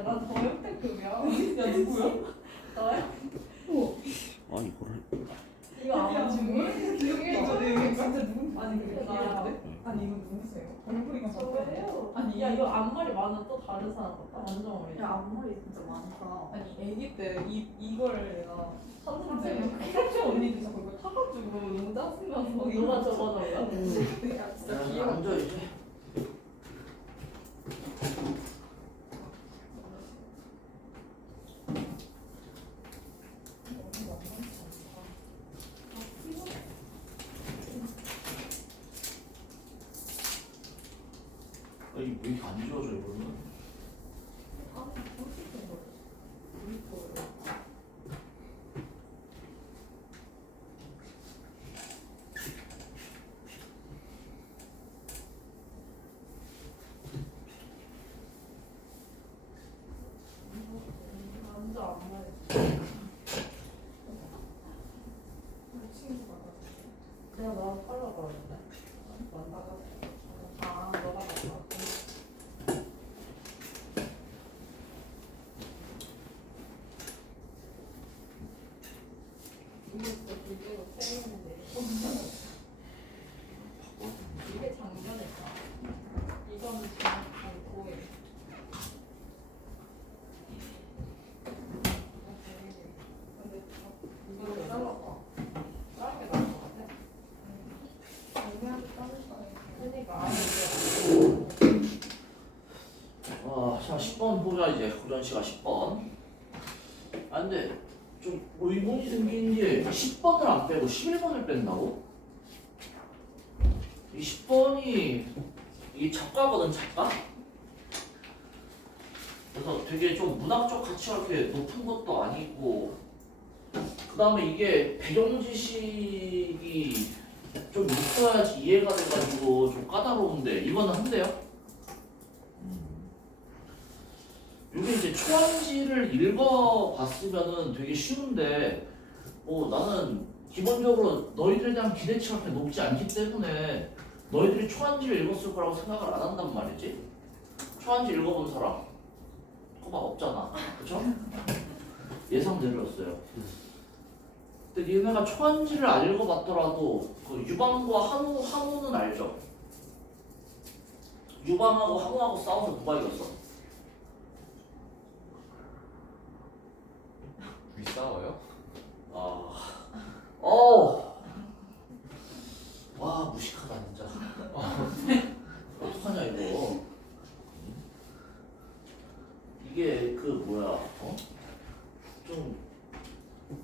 야, 난 더역대급이야. 야 누구야? 너야? 아 이거를 이거 아마 중일? 이거 진짜 누군? 아니 근데 기억나는데? 아니 이거 누구세요? 얼굴이가 저예요. 아니 야, 이거 앞머리 많은 또 다른 사람 같다. 완전 어리다. 야 앞머리 진짜 많다. 아니 애기 때 이거를 내가 선생님. 캡처 언니도 자꾸 이거 타가지고 너무 짜증나서 누가 저거는 야 진짜 야, 귀여워. 앉아 이제. 아니 왜 이렇게 안 지워져 이거는? 완전 앞머리. 그냥 나랑 팔러 가는데. 만나가. 아, 너가 갔다. 이게 진짜 비교로 세는데. 이게 작년이다. 이거는 지금 고에. 근데 이거를 잘라봐. 짧게 나올 것 같아. 그러니까 아니 이게 자 10번 보자 이제 고전 씨가 10번. 아 근데 좀 의문이 생긴 게 10번을 안 빼고 11번을 뺀다고? 이 10번이 이 작가거든 작가? 그래서 되게 좀 문학적 가치가 이렇게 높은 것도 아니고 그 다음에 이게 배경 지식이 좀 있어야지 이해가 돼가지고 좀 까다로운데 이거는 한대요. 이게 이제 초안지를 읽어봤으면은 되게 쉬운데 나는 기본적으로 너희들에 대한 기대치가 그렇게 높지 않기 때문에 너희들이 초안지를 읽었을 거라고 생각을 안 한단 말이지. 초안지 읽어본 사람 그거 막 없잖아, 그쵸? 예상대로였어요. 근데 얘네가 초안지를 안 읽어봤더라도 그 유방과 항우는 알죠? 유방하고 항우하고 싸워서 누가 이겼어? 싸워요? 와 무식하다 진짜. 어떡하냐 이거. 이게 그 뭐야? 좀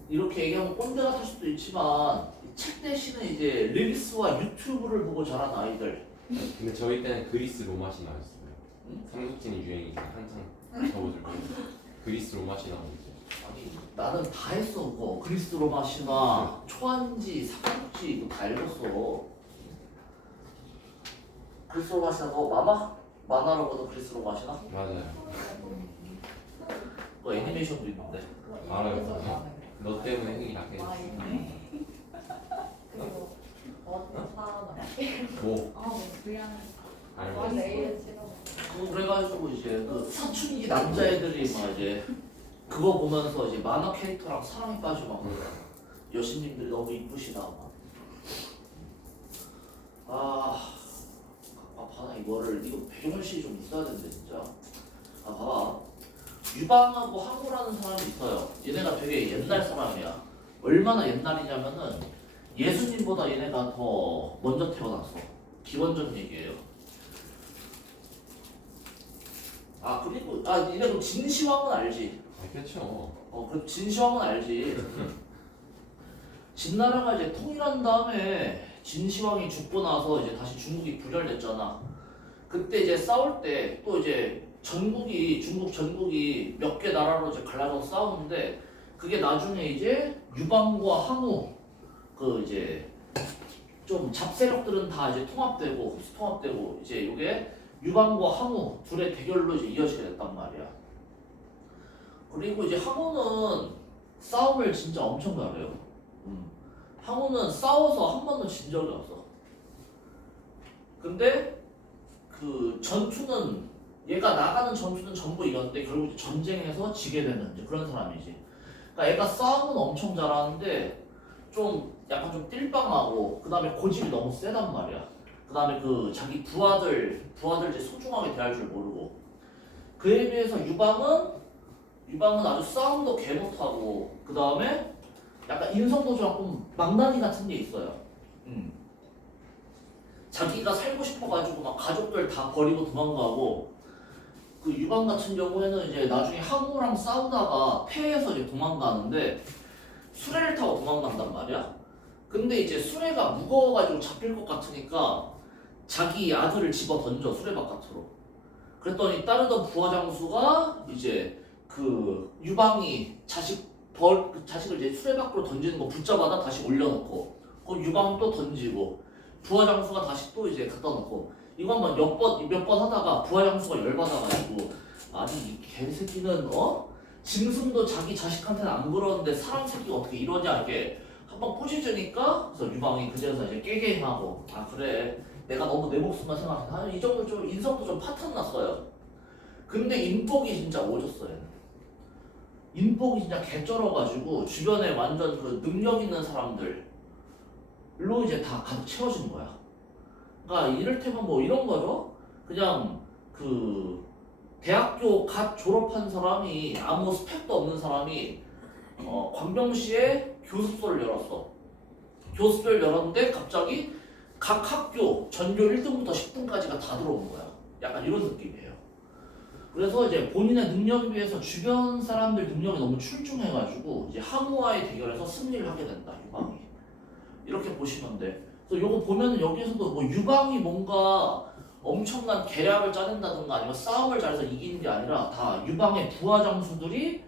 이렇게 얘기하면 꼰대 같을 수도 있지만 책 대신에 이제 릴스와 유튜브를 보고 자란 아이들. 근데 저희 때는 그리스 로마 신화였어요 응? 삼국진이 유행이 한창 접어들 때 그리스 로마 신화 이제 아니 나는 다 했어 그거. 그리스 로마 신화, 초안지, 삼국지 이거 다 읽었어. 그리스 로마 신화 너 만화로거든 그리스 로마 신화? 맞아요. 그 애니메이션도 있는데. 알아요. 너 때문에 흥이 나게 아, 됐어. 그리고 어떤 사람 뭐? 미안. 알고 내일은 싫어. 그래가지고 이제 그 사춘기 남자애들이 막 이제 그거 보면서 이제 만화 캐릭터랑 사랑에 빠지고 막 그러더라. 여신님들이 너무 이쁘시다 막. 봐봐 이거를 이거 배경글씨 좀 있어야 되는데 진짜. 봐봐 유방하고 항우라는 사람이 있어요. 얘네가 되게 옛날 사람이야. 얼마나 옛날이냐면은 예수님보다 얘네가 더 먼저 태어났어. 기원전 얘기예요. 그리고 얘네 그 진시황은 알지? 그렇죠. 그 진시황은 알지. 진나라가 이제 통일한 다음에 진시황이 죽고 나서 이제 다시 중국이 분열됐잖아. 그때 이제 싸울 때 또 이제 중국 전국이 몇 개 나라로 이제 갈라져서 싸우는데 그게 나중에 이제 유방과 항우 그 이제 좀 잡세력들은 다 이제 통합되고 흡수 통합되고 이제 요게 유방과 항우 둘의 대결로 이제 이어지게 됐단 말이야. 그리고 이제 항우는 싸움을 진짜 엄청 잘해요. 항우는 싸워서 한 번도 진 적이 없어. 근데 그 전투는 얘가 나가는 전투는 전부 이겼는데 결국 이제 전쟁에서 지게 되는 이제 그런 사람이지. 그러니까 얘가 싸움은 엄청 잘하는데 좀 약간 좀 띨빵하고 그 다음에 고집이 너무 세단 말이야. 그 다음에 그 자기 부하들 이제 소중하게 대할 줄 모르고. 그에 비해서 유방은 아주 싸움도 개 못하고 그 다음에 약간 인성도 조금 망나니 같은 게 있어요. 자기가 살고 싶어가지고 막 가족들 다 버리고 도망가고 그 유방 같은 경우에는 이제 나중에 항우랑 싸우다가 패해서 이제 도망가는데 수레를 타고 도망간단 말이야. 근데 이제 수레가 무거워가지고 잡힐 것 같으니까 자기 아들을 집어 던져 수레 바깥으로. 그랬더니 따르던 부하 장수가 이제 그 유방이 자식을 이제 수레 밖으로 던지는 거 붙잡아다 다시 올려놓고 그 유방 또 던지고 부하 장수가 다시 또 이제 갖다 놓고 이거 한번 몇 번 하다가 부하 장수가 열받아가지고 아니 이 개새끼는 짐승도 자기 자식한테는 안 그러는데 사람 새끼가 어떻게 이러냐 이렇게 한번 꾸짖으니까 그래서 유방이 그제서 이제 깨갱하고 아 그래 내가 너무 내 목숨만 생각해 이 정도 좀 인성도 좀 파탄났어요. 근데 인복이 진짜 오졌어요. 인복이 진짜 개쩔어가지고 주변에 완전 그 능력 있는 사람들로 이제 다 가득 채워진 거야. 그러니까 이를테면 뭐 이런 거죠. 그냥 그 대학교 갓 졸업한 사람이 아무 스펙도 없는 사람이 광명시에 교습소를 열었어. 교습소를 열었는데 갑자기 각 학교 전교 1등부터 10등까지가 다 들어온 거야. 약간 이런 느낌이에요. 그래서 이제 본인의 능력에 비해서 주변 사람들 능력이 너무 출중해가지고 이제 항우와의 대결에서 승리를 하게 된다. 유방이 이렇게 보시면 돼. 그래서 요거 보면은 여기에서도 뭐 유방이 뭔가 엄청난 계략을 짜낸다든가 아니면 싸움을 잘해서 이기는 게 아니라 다 유방의 부하 장수들이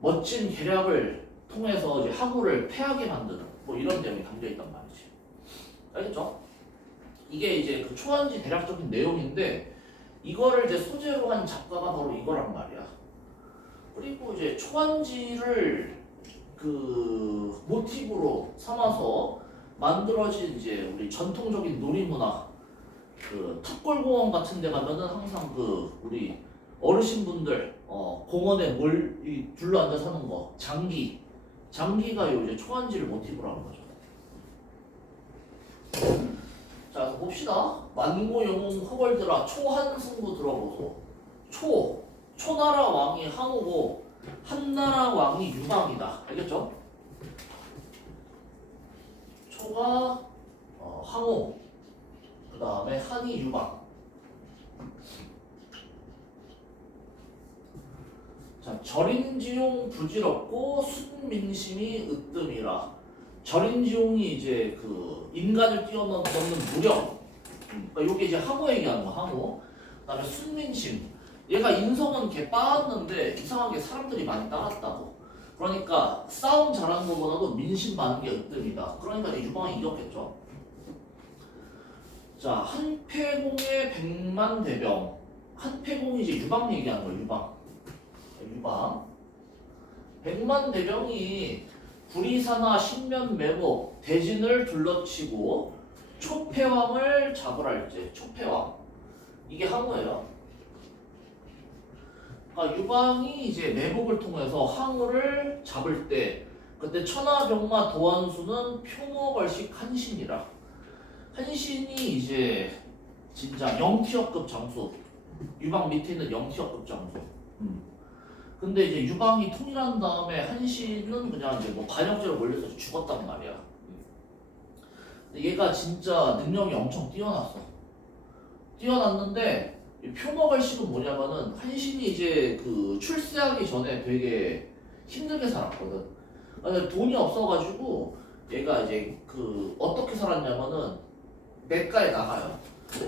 멋진 계략을 통해서 이제 항우를 패하게 만드는 뭐 이런 내용이 담겨 있단 말이지. 알겠죠? 이게 이제 그 초안지 대략적인 내용인데 이거를 이제 소재로 한 작가가 바로 이거란 말이야. 그리고 이제 초안지를 그 모티브로 삼아서 만들어진 이제 우리 전통적인 놀이문화 그 탑골공원 같은 데 가면은 항상 그 우리 어르신분들 공원에 둘러 앉아 사는 거 장기가 요 이제 초안지를 모티브로 하는 거죠. 자, 그래서 봅시다. 만고 영웅 허벌들아 초한승부 들어보소. 초나라 왕이 항우고 한나라 왕이 유방이다. 알겠죠? 초가 항우, 그 다음에 한이 유방. 자, 절인지용 부질없고 순민심이 으뜸이라. 절인지용이 이제 그 인간을 뛰어넘는 무력. 그러니까 요게 이제 항우 얘기하는 거, 항우. 그 다음에 순민심. 얘가 인성은 개 빠았는데 이상하게 사람들이 많이 따랐다고. 그러니까 싸움 잘하는 것보다도 민심 많은 게 으뜸이다. 그러니까 이제 유방이 이겼겠죠. 자, 한패공의 백만대병. 한패공이 이제 유방 얘기하는 거예요. 유방. 백만대병이 구리사나 신면매목 대진을 둘러치고 초패왕을 잡으라 했지. 초패왕. 이게 항우예요. 그러니까 유방이 이제 매복을 통해서 항우를 잡을 때 그때 천하병마 도안수는 표모걸식 한신이라. 한신이 이제 진짜 영티어급 장수. 유방 밑에 있는 영티어급 장수. 근데 이제 유방이 통일한 다음에 한신은 그냥 이제 뭐 반역죄로 몰려서 죽었단 말이야. 근데 얘가 진짜 능력이 엄청 뛰어났는데 표먹을식은 뭐냐면은 한신이 이제 그 출세하기 전에 되게 힘들게 살았거든. 그러니까 돈이 없어가지고 얘가 이제 그 어떻게 살았냐면은 냇가에 나가요.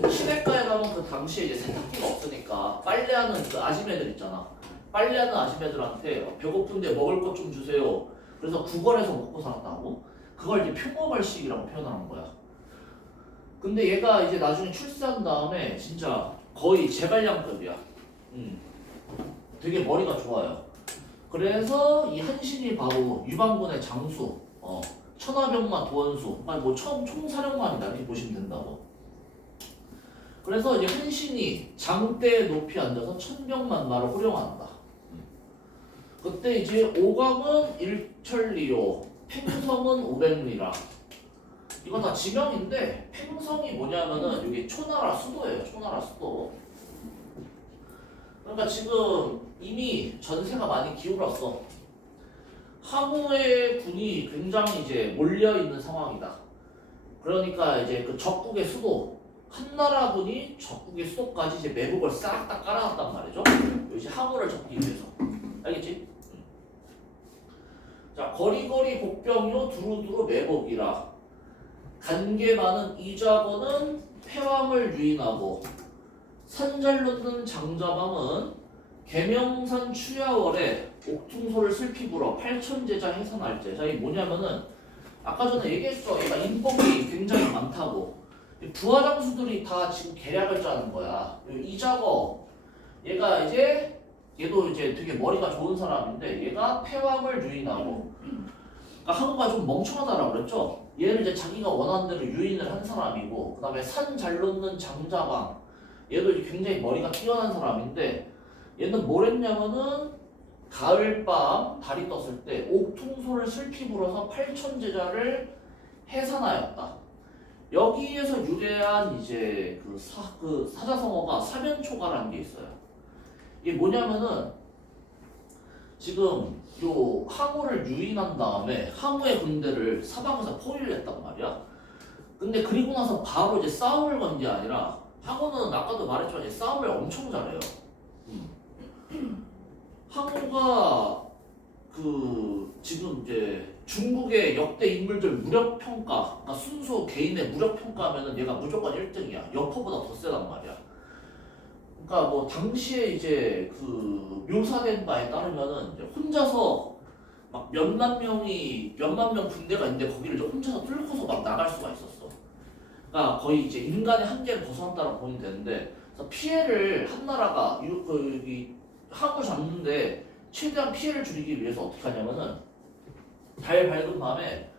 시냇가에 가면 그 당시에 이제 세탁기가 없으니까 빨래하는 그 아줌매들 있잖아. 빨래하는 아줌매들한테 배고픈데 먹을 것 좀 주세요. 그래서 구걸해서 먹고 살았다고. 그걸 이제 표먹을식이라고 표현하는 거야. 근데 얘가 이제 나중에 출세한 다음에 진짜 거의 제갈량급이야. 되게 머리가 좋아요. 그래서 이 한신이 바로 유방군의 장수, 천하병마 도원수, 아니 뭐 총사령관이다 이렇게 보시면 된다고. 그래서 이제 한신이 장대에 높이 앉아서 천병만마를 호령한다. 그때 이제 오감은 일천리요, 팽성은 500리라. 이거 다 지명인데 팽성이 뭐냐면은 여기 초나라 수도예요. 초나라 수도. 그러니까 지금 이미 전세가 많이 기울었어. 항우의 군이 굉장히 이제 몰려 있는 상황이다. 그러니까 이제 그 적국의 수도 한나라군이 적국의 수도까지 이제 매복을 싹 다 깔아놨단 말이죠. 이제 항우를 잡기 위해서. 알겠지? 자, 거리거리 복병이요 두루두루 매복이라. 간계 많은 이자거는 패왕을 유인하고 산잘 놓는 장자방은 계명산 추야월에 옥퉁소를 슬피 불어 팔천제자 해산할 때. 자, 이게 뭐냐면은 아까 전에 얘기했어. 얘가 인복이 굉장히 많다고. 부하장수들이 다 지금 계략을 짜는 거야. 이자거 얘가 이제 얘도 이제 되게 머리가 좋은 사람인데 얘가 패왕을 유인하고, 그러니까 항우가 좀 멍청하다라고 그랬죠. 얘를 이제 자기가 원하는 대로 유인을 한 사람이고, 그 다음에 산 잘 놓는 장자방 얘도 이제 굉장히 머리가 뛰어난 사람인데 얘는 뭘 했냐면은 가을밤 달이 떴을 때 옥퉁소를 슬피 불어서 8천제자를 해산하였다. 여기에서 유래한 이제 그 사자성어가 사면초가라는 게 있어요. 이게 뭐냐면은 지금 요 항우를 유인한 다음에 항우의 군대를 사방에서 포위를 했단 말이야. 근데 그리고 나서 바로 이제 싸움을 건 게 아니라 항우는 아까도 말했지만 이제 싸움을 엄청 잘해요. 항우가 그 지금 이제 중국의 역대 인물들 무력 평가, 그러니까 순수 개인의 무력 평가하면은 얘가 무조건 1등이야. 여포보다 더 세단 말이야. 그러니까 뭐 당시에 이제 그 묘사된 바에 따르면은 이제 혼자서 막 몇만 명 군대가 있는데 거기를 이제 혼자서 뚫고서 막 나갈 수가 있었어. 그러니까 거의 이제 인간의 한계를 벗어났다고 보면 되는데, 그래서 피해를 한나라가 여기 항우 잡는데 최대한 피해를 줄이기 위해서 어떻게 하냐면은 달 밝은 밤에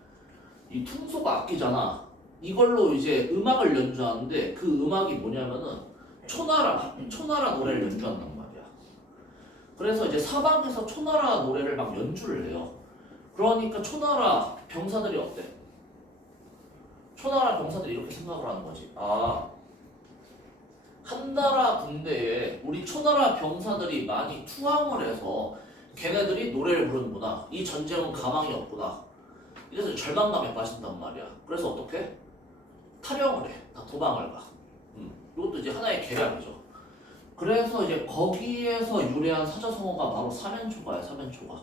이 퉁소가 악기잖아. 이걸로 이제 음악을 연주하는데 그 음악이 뭐냐면은 초나라 노래를 연주한단 말이야. 그래서 이제 사방에서 초나라 노래를 막 연주를 해요. 그러니까 초나라 병사들이 어때? 초나라 병사들이 이렇게 생각을 하는 거지. 아, 한나라 군대에 우리 초나라 병사들이 많이 투항을 해서 걔네들이 노래를 부르는구나. 이 전쟁은 가망이 없구나. 이래서 절망감에 빠진단 말이야. 그래서 어떻게? 탈영을 해. 다 도망을 가. 이것도 이제 하나의 계략이죠. 그래서 이제 거기에서 유래한 사자성어가 바로 사면초가야. 사면초가.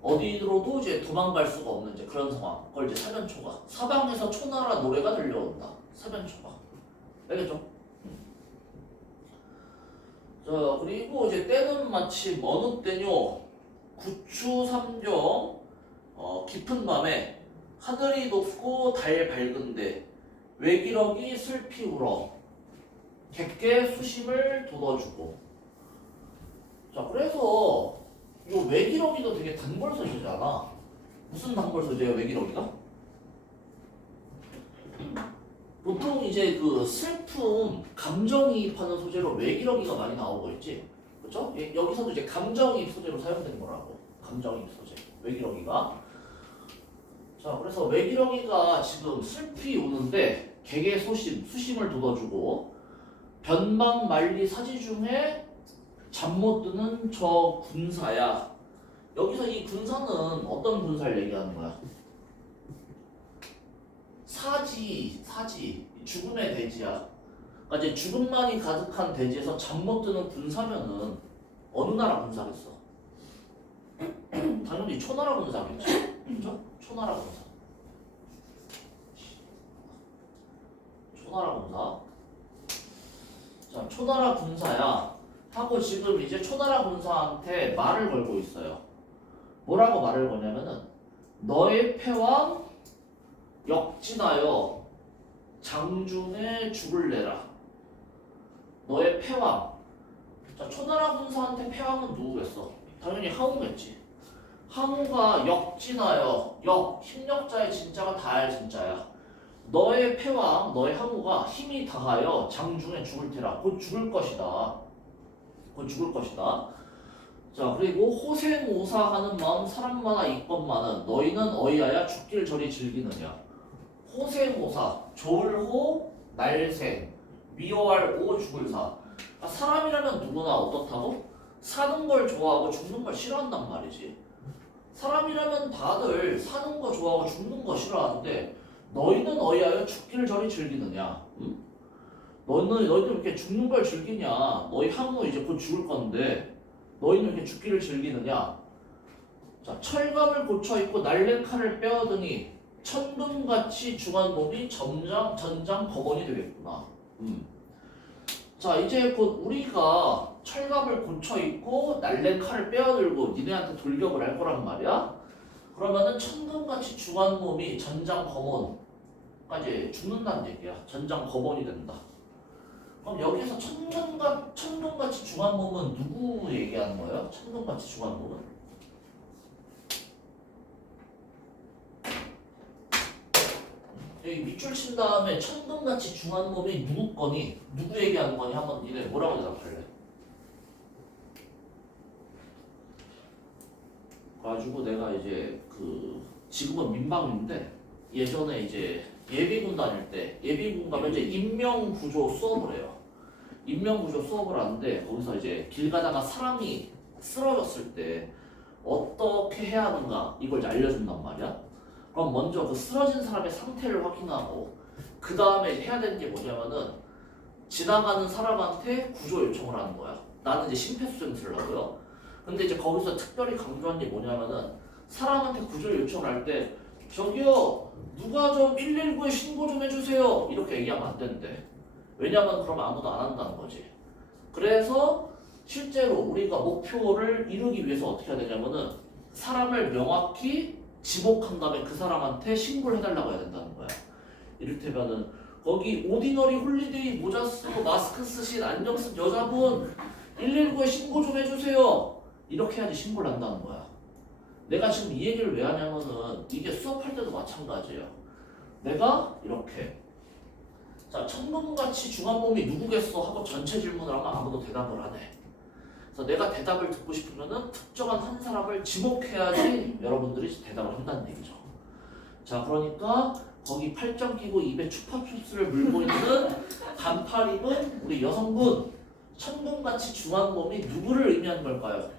어디로도 이제 도망갈 수가 없는 이제 그런 상황. 그걸 이제 사면초가. 사방에서 초나라 노래가 들려온다. 사면초가. 알겠죠? 자, 그리고 이제 때는 마침 어느 때뇨? 구추삼경 깊은 밤에 하늘이 높고 달 밝은데 외기럭이 슬피 울어 객게 수심을 돋워주고. 자, 그래서 이 외기럭이도 되게 단골 소재잖아. 무슨 단골 소재야 외기럭이가? 보통 이제 그 슬픔, 감정이입하는 소재로 외기럭이가 많이 나오고 있지, 그렇죠? 여기서도 이제 감정이입 소재로 사용되는 거라고. 감정이입 소재, 외기럭이가. 자, 그래서 외기럭이가 지금 슬피 우는데 객의 수심을 돋워주고, 변방 만리 사지 중에 잠 못 드는 저 군사야. 여기서 이 군사는 어떤 군사를 얘기하는 거야? 사지, 죽음의 대지야. 그러니까 이제 죽음만이 가득한 대지에서 잠 못 드는 군사면은 어느 나라 군사겠어? 당연히 초나라 군사겠지, 그렇죠? 초나라 군사. 초나라 군사. 자, 초나라 군사야 하고 지금 이제 초나라 군사한테 말을 걸고 있어요. 뭐라고 말을 거냐면은 너의 패왕 역진하여 장중에 죽을 내라. 너의 패왕. 자, 초나라 군사한테 패왕은 누구겠어? 당연히 항우겠지. 항우가 역진하여, 힘력자의 진짜가 다할 진짜야. 너의 패왕, 너의 항우가 힘이 다하여 장중에 죽을 테라. 곧 죽을 것이다. 곧 죽을 것이다. 자, 그리고 호생오사하는 마음 사람마다 이것만은 너희는 어이하여 죽길 저리 즐기느냐. 호생오사, 졸호, 날생, 미워할 오, 죽을 사. 그러니까 사람이라면 누구나 어떻다고? 사는 걸 좋아하고 죽는 걸 싫어한단 말이지. 사람이라면 다들 사는 거 좋아하고 죽는 거 싫어하는데 너희는 어이하여 죽기를 저리 즐기느냐? 응? 너희들 왜 이렇게 죽는 걸 즐기냐? 너희 항우 이제 곧 죽을 건데 너희는 왜 이렇게 죽기를 즐기느냐? 자, 철갑을 고쳐 입고 날래칼을 빼어드니 천금같이 중한 몸이 전장 법원이 되겠구나. 자, 이제 곧 우리가 철갑을 고쳐 입고 날래칼을 빼어들고 니네한테 돌격을 할 거란 말이야. 그러면은 천금같이 중한 몸이 전장 법원까지 죽는다는 얘기야. 전장 법원이 된다. 그럼 여기서 천금같이 중한 몸은 누구 얘기하는 거예요? 천금같이 중한 몸은? 여기 밑줄 친 다음에 천금같이 중한 몸이 누구 거니? 누구 얘기하는 거니? 한번 니네 뭐라고 대답할래? 가지고 내가 이제 지금은 민방위인데 예전에 이제 예비군 다닐 때 예비군 가면 이제 인명구조 수업을 해요. 인명구조 수업을 하는데 거기서 이제 길 가다가 사람이 쓰러졌을 때 어떻게 해야 하는가 이걸 이제 알려준단 말이야. 그럼 먼저 그 쓰러진 사람의 상태를 확인하고 그 다음에 해야 되는 게 뭐냐면은 지나가는 사람한테 구조 요청을 하는 거야. 나는 이제 심폐소생술을 하고요. 근데 이제 거기서 특별히 강조한 게 뭐냐면은 사람한테 구조 요청을 할 때 저기요 누가 좀 119에 신고 좀 해주세요 이렇게 얘기하면 안 된대. 왜냐면 그러면 아무도 안 한다는 거지. 그래서 실제로 우리가 목표를 이루기 위해서 어떻게 해야 되냐면은 사람을 명확히 지목한 다음에 그 사람한테 신고를 해달라고 해야 된다는 거야. 이를테면은 거기 오디너리 홀리데이 모자 쓰고 마스크 쓰신 안경 쓴 여자분 119에 신고 좀 해주세요 이렇게 해야지 신고를 한다는 거야. 내가 지금 이 얘기를 왜 하냐면은 이게 수업할 때도 마찬가지예요. 내가 이렇게 자 천금같이 중한 몸이 누구겠어 하고 전체 질문을 하면 아무도 대답을 안 해. 그래서 내가 대답을 듣고 싶으면은 특정한 한 사람을 지목해야지 여러분들이 대답을 한다는 얘기죠. 자 그러니까 거기 팔짱 끼고 입에 추파춥스를 물고 있는 반팔 입은 우리 여성분 천금같이 중한 몸이 누구를 의미하는 걸까요?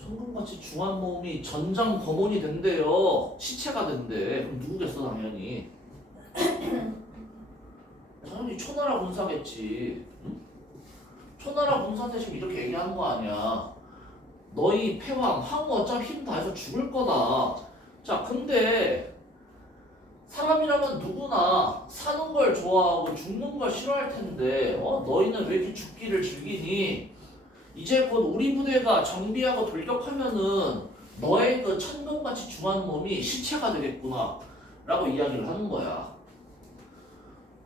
천금같이 중한 몸이 전장 범원이 된대요. 시체가 된대. 그럼 누구겠어 당연히? 당연히 초나라 군사겠지. 응? 초나라 군사한테 지금 이렇게 얘기하는 거 아니야. 너희 패왕 항우 어차피 힘 다해서 죽을 거다. 자 근데 사람이라면 누구나 사는 걸 좋아하고 죽는 걸 싫어할 텐데 너희는 왜 이렇게 죽기를 즐기니? 이제 곧 우리 부대가 정비하고 돌격하면은 너의 그 천금같이 중한 몸이 시체가 되겠구나 라고 이야기를 하는 거야.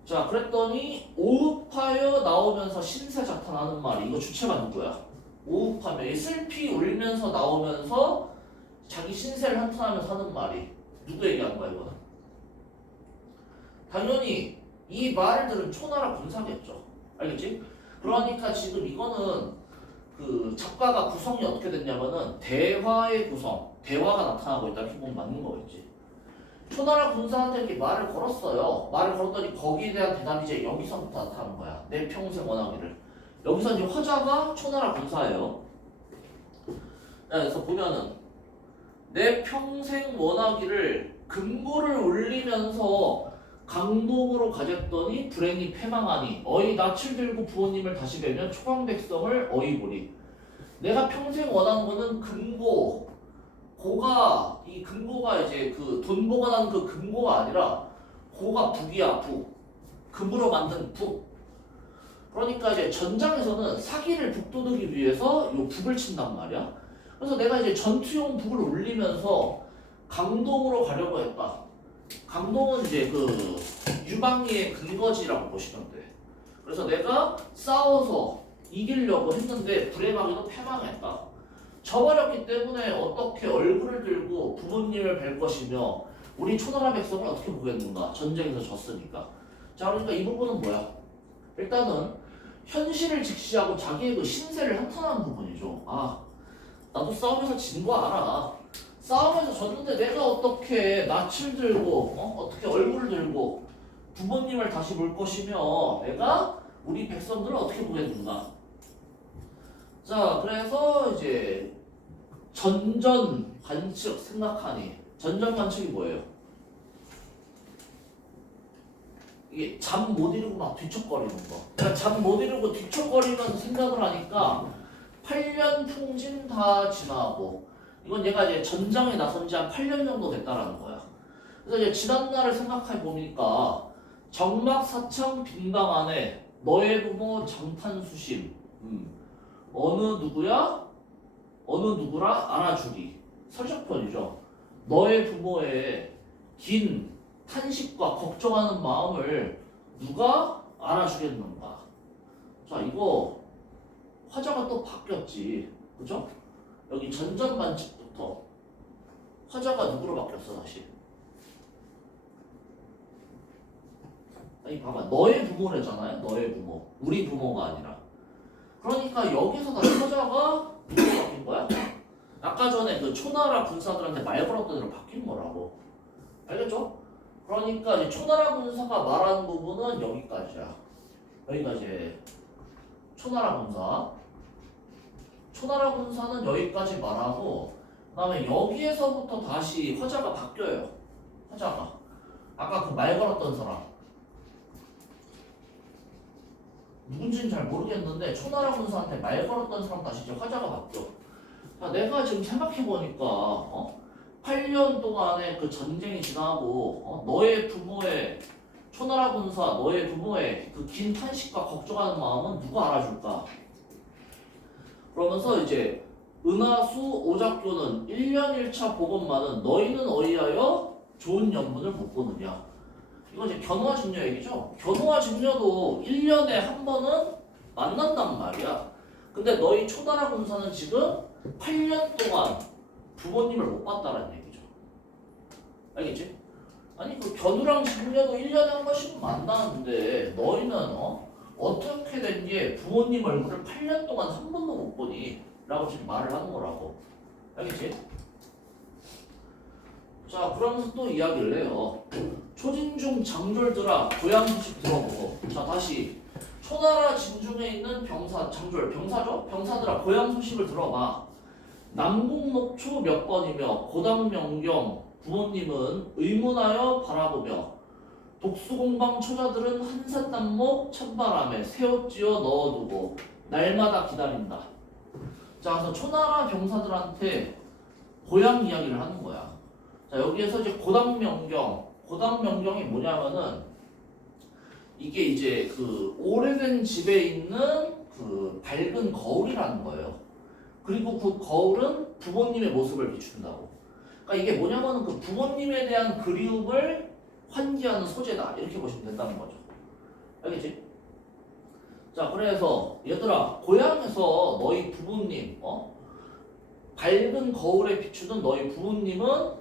자 그랬더니 오흡하여 나오면서 신세자탄하는 말이 이거 주체가 누구야? 오흡하며 슬피 울면서 나오면서 자기 신세를 한탄하면서 하는 말이 누구 얘기하는 거야 이거는? 당연히 이 말을 들은 초나라 군사겠죠. 알겠지? 그러니까 지금 이거는 그 작가가 구성이 어떻게 됐냐면은 대화의 구성, 대화가 나타나고 있다 이렇게 보면 맞는 거겠지. 초나라 군사한테 이렇게 말을 걸었어요. 말을 걸었더니 거기에 대한 대답이 이제 여기서부터 나타나는 거야. 내 평생 원하기를. 여기서 이제 화자가 초나라 군사예요. 그래서 보면은 내 평생 원하기를 금고를 울리면서 강동으로 가졌더니 불행히 패망하니 어이 낯을 들고 부모님을 다시 뵈면 초강백성을 어이 보리. 내가 평생 원하는 거는 금고. 이 금고가 이제 그 돈 보관하는 그 금고가 아니라 고가 북이야 북. 금으로 만든 북. 그러니까 이제 전장에서는 사기를 북돋우기 위해서 요 북을 친단 말이야. 그래서 내가 이제 전투용 북을 울리면서 강동으로 가려고 했다. 강동은 이제 그 유방의 근거지라고 보시면 돼. 그래서 내가 싸워서 이기려고 했는데 불행하게도 패망했다. 져버렸기 때문에 어떻게 얼굴을 들고 부모님을 뵐 것이며 우리 초나라 백성을 어떻게 보겠는가? 전쟁에서 졌으니까. 자, 그러니까 이 부분은 뭐야? 일단은 현실을 직시하고 자기의 그 신세를 한탄하는 부분이죠. 아, 나도 싸움에서 진 거 알아. 싸움에서 졌는데 내가 어떻게 낯을 들고 어떻게 얼굴을 들고 부모님을 다시 볼 것이며 내가 우리 백성들을 어떻게 보겠는가. 자, 그래서 이제 전전 관측 생각하니 전전 관측이 뭐예요? 이게 잠 못 이루고 막 뒤척거리는 거. 그러니까 잠 못 이루고 뒤척거리면서 생각을 하니까 8년 풍진 다 지나고 이건 얘가 이제 전장에 나선 지 한 8년 정도 됐다라는 거야. 그래서 이제 지난날을 생각해 보니까 정막사창 빈방 안에 너의 부모 장탄수심 어느 누구야? 어느 누구라 알아주리. 설적편이죠. 너의 부모의 긴 탄식과 걱정하는 마음을 누가 알아주겠는가. 자, 이거 화자가 또 바뀌었지. 그죠? 여기 전전반칙부터 화자가 누구로 바뀌었어 다시? 아니 봐봐, 너의 부모래잖아요. 너의 부모, 우리 부모가 아니라. 그러니까 여기서 다시 화자가 누구로 바뀐 거야? 아까 전에 그 초나라 군사들한테 말 걸었던 대로 바뀐 거라고. 알겠죠? 그러니까 이제 초나라 군사가 말하는 부분은 여기까지야. 여기까지 초나라 군사. 초나라 군사는 여기까지 말하고 그 다음에 여기에서부터 다시 화자가 바뀌어요. 화자가 아까 그 말 걸었던 사람 누군지는 잘 모르겠는데 초나라 군사한테 말 걸었던 사람 다시 이제 화자가 바뀌어. 자, 내가 지금 생각해보니까 8년 동안의 그 전쟁이 지나고 너의 부모의 초나라 군사 너의 부모의 그 긴 탄식과 걱정하는 마음은 누가 알아줄까? 그러면서 이제 은하수 오작교는 1년 1차 복원만은 너희는 어이하여 좋은 연분을 못 보느냐. 이건 이제 견화 직녀 얘기죠. 견화 직녀도 1년에 한 번은 만난단 말이야. 근데 너희 초나라 군사는 지금 8년 동안 부모님을 못 봤다는 얘기죠. 알겠지? 아니 그 견우랑 직녀도 1년에 한 번씩 만나는데 너희는 어떻게 된 게 부모님 얼굴을 8년 동안 한 번도 못 보니? 라고 지금 말을 하는 거라고. 알겠지? 자, 그러면서 또 이야기를 해요. 초진중 장졸들아 고향 소식 들어보고. 자, 다시 초나라 진중에 있는 병사, 장졸, 병사죠? 병사들아 고향 소식을 들어봐. 남궁록초 몇 번이며 고당명경 부모님은 의문하여 바라보며 독수공방 처자들은 한산단목 찬바람에 새옷 쥐어 넣어두고 날마다 기다린다. 자, 그래서 초나라 병사들한테 고향 이야기를 하는 거야. 자, 여기에서 이제 고당명경이 뭐냐면은 이게 이제 그 오래된 집에 있는 그 밝은 거울이라는 거예요. 그리고 그 거울은 부모님의 모습을 비춘다고. 그러니까 이게 뭐냐면은 그 부모님에 대한 그리움을 환기하는 소재다. 이렇게 보시면 된다는 거죠. 알겠지? 자, 그래서 얘들아 고향에서 너희 부모님 밝은 거울에 비추는 너희 부모님은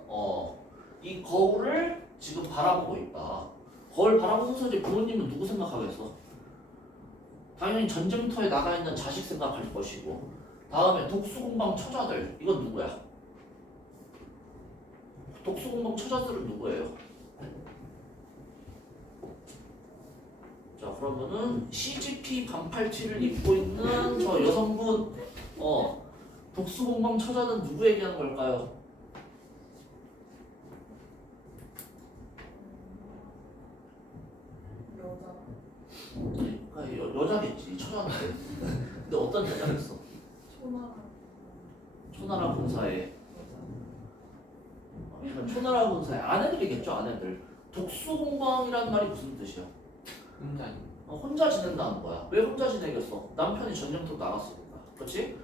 이 거울을 지금 바라보고 있다. 거울 바라보면서 이제 부모님은 누구 생각하겠어? 당연히 전쟁터에 나가 있는 자식 생각할 것이고, 다음에 독수공방 처자들, 이건 누구야? 독수공방 처자들은 누구예요? 자, 그러면은 CGP 반팔티를 입고 있는 저 여성분, 독수공방 처자는 누구 얘기하는 걸까요? 그러니까 여자겠지, 처자인데. 근데 어떤 여자겠어? 초나라 군사의 초나라 군사의 아내들이겠죠, 아내들. 독수공방이라는 말이 무슨 뜻이야? 혼자 지낸다는 거야. 왜 혼자 지내겠어? 남편이 전쟁터 나갔으니까. 그렇지?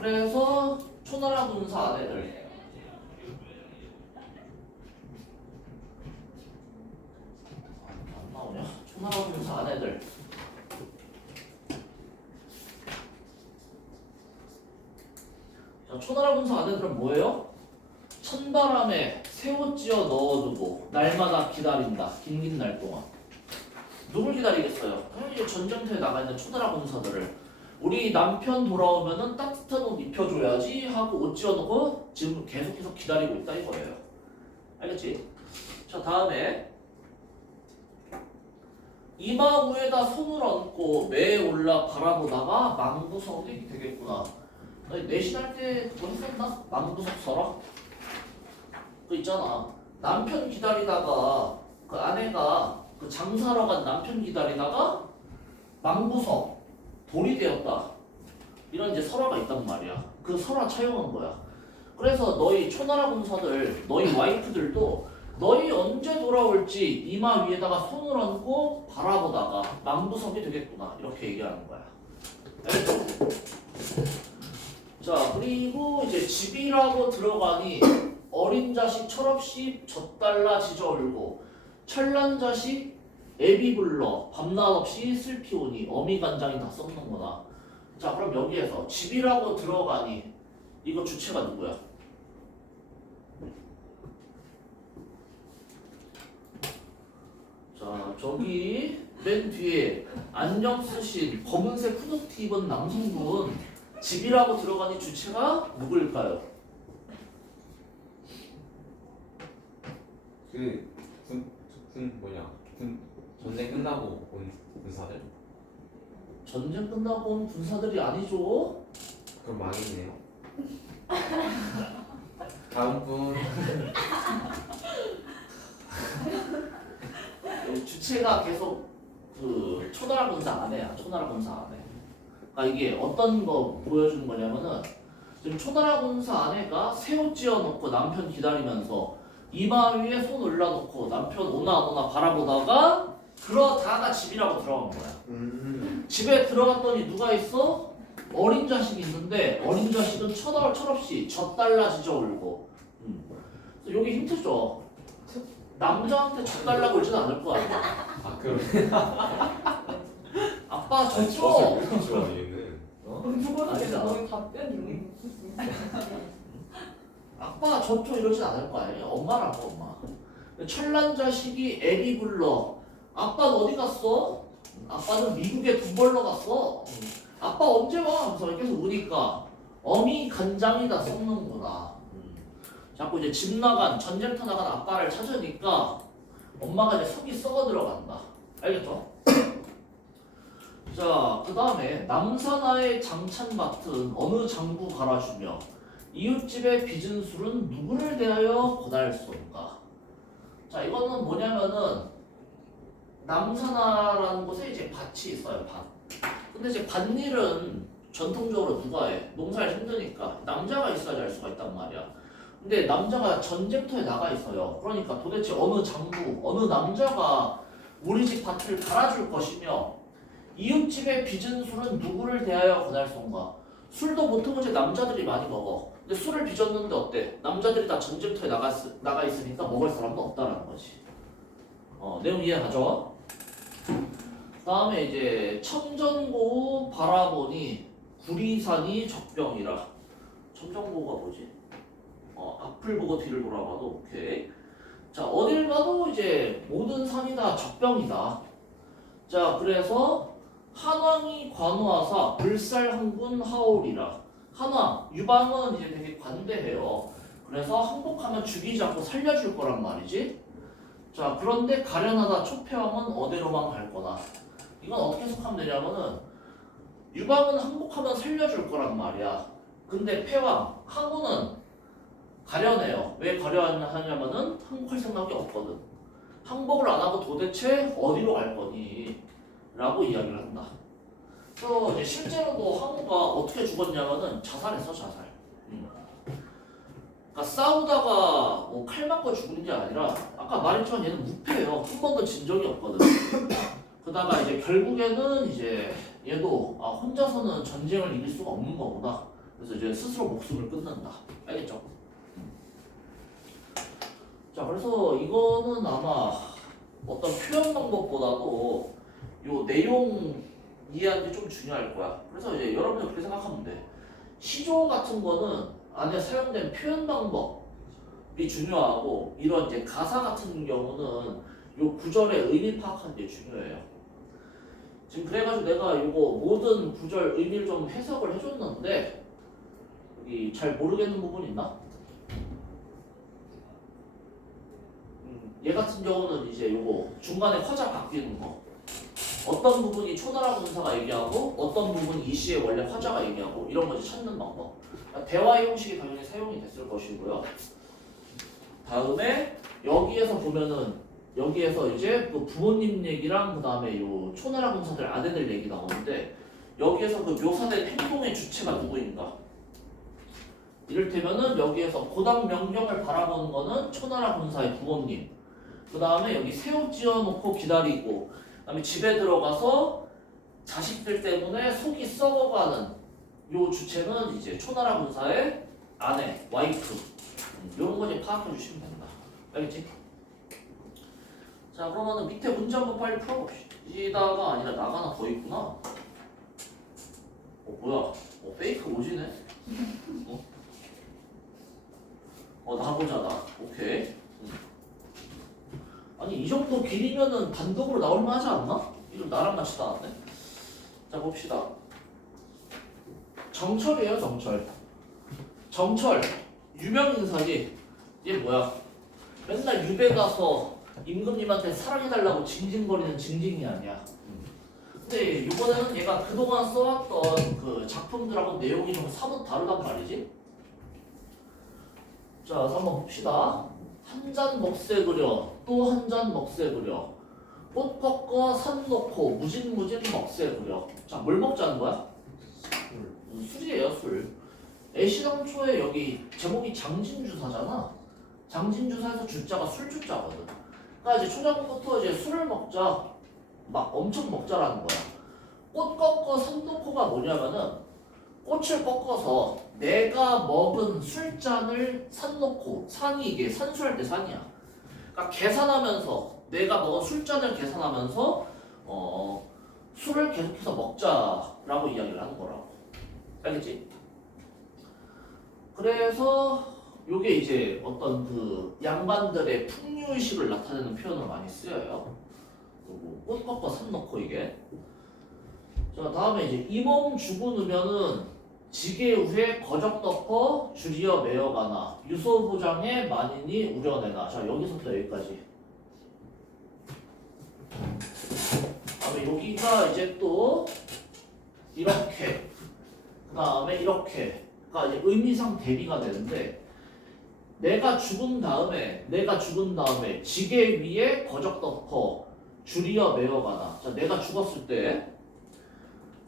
그래서 초나라 군사 아내들. 안 나오냐? 초나라 군사 아내들. 초나라 군사 아내들은 뭐예요? 찬바람에 새옷 찧어 넣어두고 날마다 기다린다. 긴긴 날 동안. 누굴 기다리겠어요? 당연히 전쟁터에 나가 있는 초나라 군사들을. 우리 남편 돌아오면은 따뜻한 옷 입혀줘야지 하고 옷 찧어놓고 지금 계속해서 기다리고 있다 이거예요. 알겠지? 자, 다음에 이마 위에다 손을 얹고 매에 올라 바라보다가 망부석이 되겠구나. 너희 내신할 때 그거 했었나? 망부석 설화? 그 있잖아. 남편 기다리다가 그 아내가 그 장사하러 간 남편 기다리다가 망부석 돌이 되었다. 이런 이제 설화가 있단 말이야. 그 설화 차용한 거야. 그래서 너희 초나라 군사들, 너희 와이프들도 너희 언제 돌아올지 이마 위에다가 손을 얹고 바라보다가 망부석이 되겠구나. 이렇게 얘기하는 거야. 알겠죠? 자, 그리고 이제 집이라고 들어가니 어린 자식 철없이 젖달라 지저울고 철난 자식 애비 불러 밤낮 없이 슬피 오니 어미간장이 다 썩는구나. 자, 그럼 여기에서 집이라고 들어가니 이거 주체가 누구야? 자, 저기 맨 뒤에 안경 쓰신 검은색 후드티 입은 남성분 집이라고 들어가니 주체가 누구일까요? 전쟁 끝나고 온 군사들? 전쟁 끝나고 온 군사들이 아니죠. 그럼 망했네요. 다음 분. 주체가 계속 그 초나라 군사 아내야. 초나라 군사 아내. 그러니까 이게 어떤 거 보여주는 거냐면은 지금 초나라 군사 아내가 새옷 찧어놓고 남편 기다리면서 이마 위에 손 올려놓고 남편 오나 안 오나 바라보다가 그러다가 집이라고 들어간 거야. 집에 들어갔더니 누가 있어? 어린 자식이 있는데 어린 자식은 철없이 젖달라 지저울고. 여기 힌트 줘. 남자한테 젖달라고 울지는 않을 거 아니야. 아 그럼. 아빠 젖 젖줘. 이렇게 좋아 얘는. 누구한테 아니잖아. 너희 답변 중에 아빠 젖줘 이러진 않을 거 아니야. 엄마라고 엄마. 철난 자식이 애비 불러. 아빠는 어디 갔어? 아빠는 미국에 돈 벌러 갔어. 아빠 언제 와? 하면서 계속 우니까 어미 간장이 다 썩는구나. 자꾸 이제 집 나간 전쟁터 나간 아빠를 찾으니까 엄마가 이제 속이 썩어 들어간다. 알겠죠? 자, 그 다음에 남사나의 장찬밭은 어느 장부 갈아주며 이웃집의 빚은 술은 누구를 대하여 권할소인가? 자, 이거는 뭐냐면은 남사나라는 곳에 이제 밭이 있어요. 밭. 근데 이제 밭일은 전통적으로 누가 해? 농사를 힘드니까 남자가 있어야지 할 수가 있단 말이야. 근데 남자가 전쟁터에 나가 있어요. 그러니까 도대체 어느 장부, 어느 남자가 우리 집 밭을 갈아줄 것이며 이웃집의 빚은 술은 누구를 대하여 권할소인가? 술도 보통 이제 남자들이 많이 먹어. 근데 술을 빚었는데 어때? 남자들이 다 전쟁터에 나가 있으니까 먹을 사람도 없다라는 거지. 내용 이해가죠? 다음에 이제 청전고우 바라보니 구리산이 적병이라. 청전고우가 뭐지? 앞을 보고 뒤를 돌아봐도 오케이. 자, 어딜 봐도 이제 모든 산이 다 적병이다. 자, 그래서 한왕이 관우하사 불살항군 하오리라. 한왕, 유방은 이제 되게 관대해요. 그래서 항복하면 죽이지 않고 살려줄 거란 말이지. 자, 그런데 가련하다 초패왕은 어디로만 갈 거나. 이건 어떻게 해석하면 되냐면은 유방은 항복하면 살려줄 거란 말이야. 근데 패왕, 항우는 가련해요. 왜 가련하냐면은 항복할 생각이 없거든. 항복을 안 하고 도대체 어디로 갈 거니? 라고 이야기를 한다. 그래서 이제 실제로도 항우가 어떻게 죽었냐면은 자살했어, 자살. 그러니까 싸우다가 뭐 칼 맞고 죽은 게 아니라 아까 말했지만 얘는 무패예요. 한 번도 진 적이 없거든. 그러다가 이제 결국에는 이제 얘도 혼자서는 전쟁을 이길 수가 없는 거구나. 그래서 이제 스스로 목숨을 끊는다. 알겠죠? 자, 그래서 이거는 아마 어떤 표현 방법보다도 요 내용 이해하는 게 좀 중요할 거야. 그래서 이제 여러분들 그렇게 생각하면 돼. 시조 같은 거는 안에 사용된 표현 방법이 중요하고 이런 이제 가사 같은 경우는 요 구절의 의미 파악하는 게 중요해요. 지금 그래가지고 내가 요거 모든 구절 의미를 좀 해석을 해줬는데 여기 잘 모르겠는 부분 있나? 얘 같은 경우는 이제 요거 중간에 화자 바뀌는 거 어떤 부분이 초나라 군사가 얘기하고 어떤 부분이 이 시의 원래 화자가 얘기하고 이런 거 이제 찾는 방법. 그러니까 대화의 형식이 당연히 사용이 됐을 것이고요. 다음에 여기에서 보면은 여기에서 이제 그 부모님 얘기랑 그 다음에 요 초나라 군사들 아내들 얘기 나오는데 여기에서 그 묘사된 행동의 주체가 누구인가? 이를테면은 여기에서 고당 명령을 바라보는 거는 초나라 군사의 부모님. 그 다음에 여기 새우 찧어놓고 기다리고 그 다음에 집에 들어가서 자식들 때문에 속이 썩어가는 요 주체는 이제 초나라 군사의 아내, 와이프 요런 거 이제 파악해 주시면 된다. 알겠지? 자 그러면은 밑에 문제 한번 빨리 풀어봅시다가 아니라 나가 하나 더 있구나. 뭐야? 페이크 오지네? 나보자 나. 오케이. 아니 이 정도 길이면은 단독으로 나올 만하지 않나? 이름 나랑 같이 나왔네. 자 봅시다. 정철이에요 정철. 정철 유명 인사지. 얘 뭐야? 맨날 유배 가서 임금님한테 사랑해달라고 징징거리는 징징이 아니야. 근데 이번에는 얘가 그동안 써왔던 그 작품들하고 내용이 좀 사뭇 다르단 말이지. 자, 그래서 한번 봅시다. 한 잔 먹새 그려, 또 한 잔 먹새 그려. 꽃 꺾어 산 놓고 무진무진 먹새 그려. 자, 뭘 먹자는 거야? 술이에요, 술. 애시당초에 여기 제목이 장진주사잖아. 장진주사에서 주자가 술주자거든. 그러니까 이제 초장부터 이제 술을 먹자, 막 엄청 먹자라는 거야. 꽃 꺾어 산 놓고가 뭐냐면은 꽃을 꺾어서 내가 먹은 술잔을 산 놓고 산이 이게 산수할 때 산이야. 그러니까 계산하면서 내가 먹은 술잔을 계산하면서 술을 계속해서 먹자라고 이야기를 하는 거라고. 알겠지? 그래서 요게 이제 어떤 그 양반들의 풍류의식을 나타내는 표현으로 많이 쓰여요. 꽃 꺾어 산 놓고 이게. 자 다음에 이제 이 몸 주고 누면은 지게 후에 거적 덮어 줄이어 매어가나 유소부장의 만인이 우려내나. 자 여기서부터 여기까지. 다음에 여기가 이제 또 이렇게 그 다음에 이렇게 그러니까 이제 의미상 대비가 되는데 내가 죽은 다음에 지게 위에 거적 덮어 줄이어 매어가나. 자 내가 죽었을 때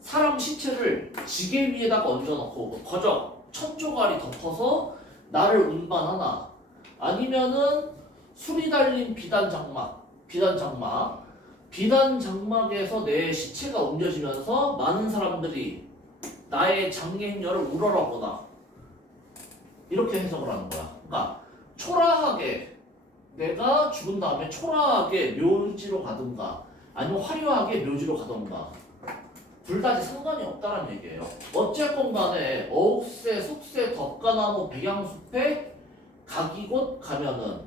사람 시체를 지게 위에다가 얹어놓고 거적 천조가리 덮어서 나를 운반하나 아니면은 술이 달린 비단 장막에서 내 시체가 옮겨지면서 많은 사람들이 나의 장례 행렬을 우러러보나. 이렇게 해석을 하는 거야. 그러니까 초라하게 내가 죽은 다음에 초라하게 묘지로 가든가 아니면 화려하게 묘지로 가든가 둘 다 상관이 없다는 얘기예요. 어쨌건 간에 어옥새, 속새, 덕가나무, 백양숲에 가기곳 가면은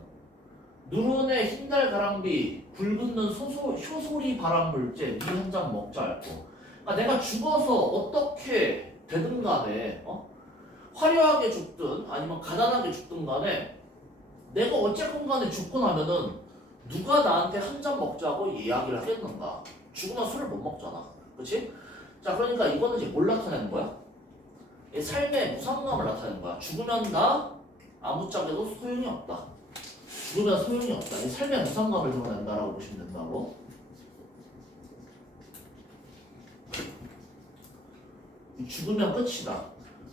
누run의 흰달 가랑비, 굵은 효소리 바람불제 니 한 잔 먹자 할거. 그러니까 내가 죽어서 어떻게 되든 간에 화려하게 죽든 아니면 가난하게 죽든 간에 내가 어쨌건 간에 죽고 나면은 누가 나한테 한 잔 먹자고 이야기를 하겠는가. 죽으면 술을 못 먹잖아. 그치? 자 그러니까 이거는 이제 뭘 나타내는 거야? 삶의 무상감을 나타내는 거야. 죽으면 나 아무짝에도 소용이 없다. 죽으면 소용이 없다. 이 삶의 무상감을 드러낸다라고 보시면 된다고. 죽으면 끝이다.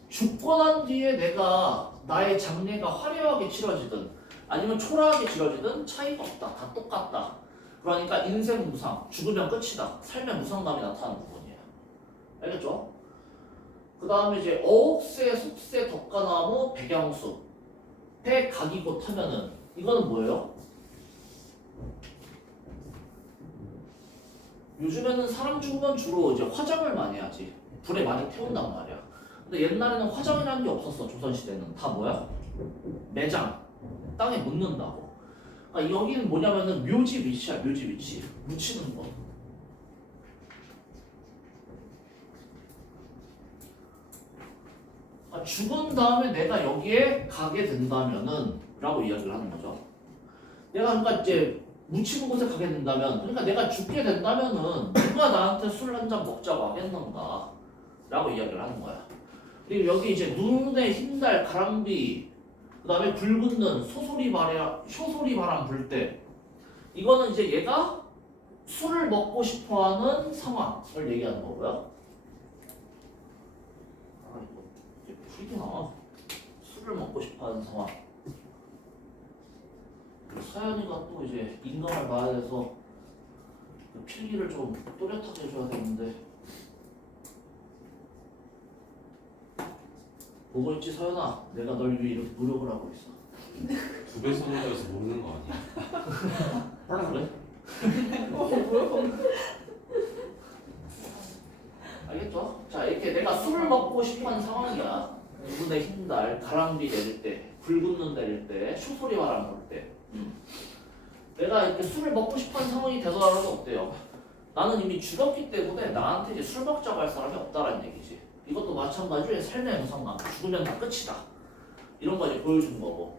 죽고 난 뒤에 내가 나의 장례가 화려하게 치러지든 아니면 초라하게 치러지든 차이가 없다. 다 똑같다. 그러니까 인생 무상, 죽으면 끝이다. 삶의 무상감이 나타나는 부분이에요. 알겠죠? 그 다음에 이제 어옥새, 속새, 덕가나무, 백양숲, 배 가기곳 하면은 이거는 뭐예요? 요즘에는 사람 죽으면 주로 이제 화장을 많이 하지. 불에 많이 태운단 말이야. 근데 옛날에는 화장이라는 게 없었어. 조선시대는 다 뭐야? 매장 땅에 묻는다고. 그러니까 여기는 뭐냐면은 묘지 위치야. 묘지 위치 묻히는 거. 그러니까 죽은 다음에 내가 여기에 가게 된다면은 라고 이야기를 하는 거죠. 내가 그러니까 이제 묻히는 곳에 가게 된다면, 그러니까 내가 죽게 된다면은 누가 나한테 술 한 잔 먹자고 하겠는가 라고 이야기를 하는 거야. 그리고 여기 이제 눈에 흰 달 가랑비, 그 다음에 붉은 눈, 쇼소리 바람 불 때, 이거는 이제 얘가 술을 먹고 싶어하는 상황을 얘기하는 거고요. 아 이거 이제 풀게 나와. 술을 먹고 싶어하는 상황. 서연이가 또 이제 인강을 봐야 돼서 필기를 좀 또렷하게 해줘야 되는데. 보고 있지 서연아? 내가 널 위해 이렇게 노력을 하고 있어. 두 배 손으로해서 모르는 거 아니야? 그래? 뭐야? 알겠죠? 자 이렇게 내가 술을 먹고 싶어하는 상황이야. 눈에 흰 달, 가랑비 내릴 때, 붉은 눈 내릴 때, 쇼소리 바람 불 때. 내가 이렇게 술을 먹고 싶어하는 상황이 되더라도 어때요? 나는 이미 죽었기 때문에 나한테 이제 술 먹자고 할 사람이 없다라는 얘기지. 이것도 마찬가지로 삶의 무상감, 죽으면 다 끝이다. 이런 거 이제 보여주는 거고.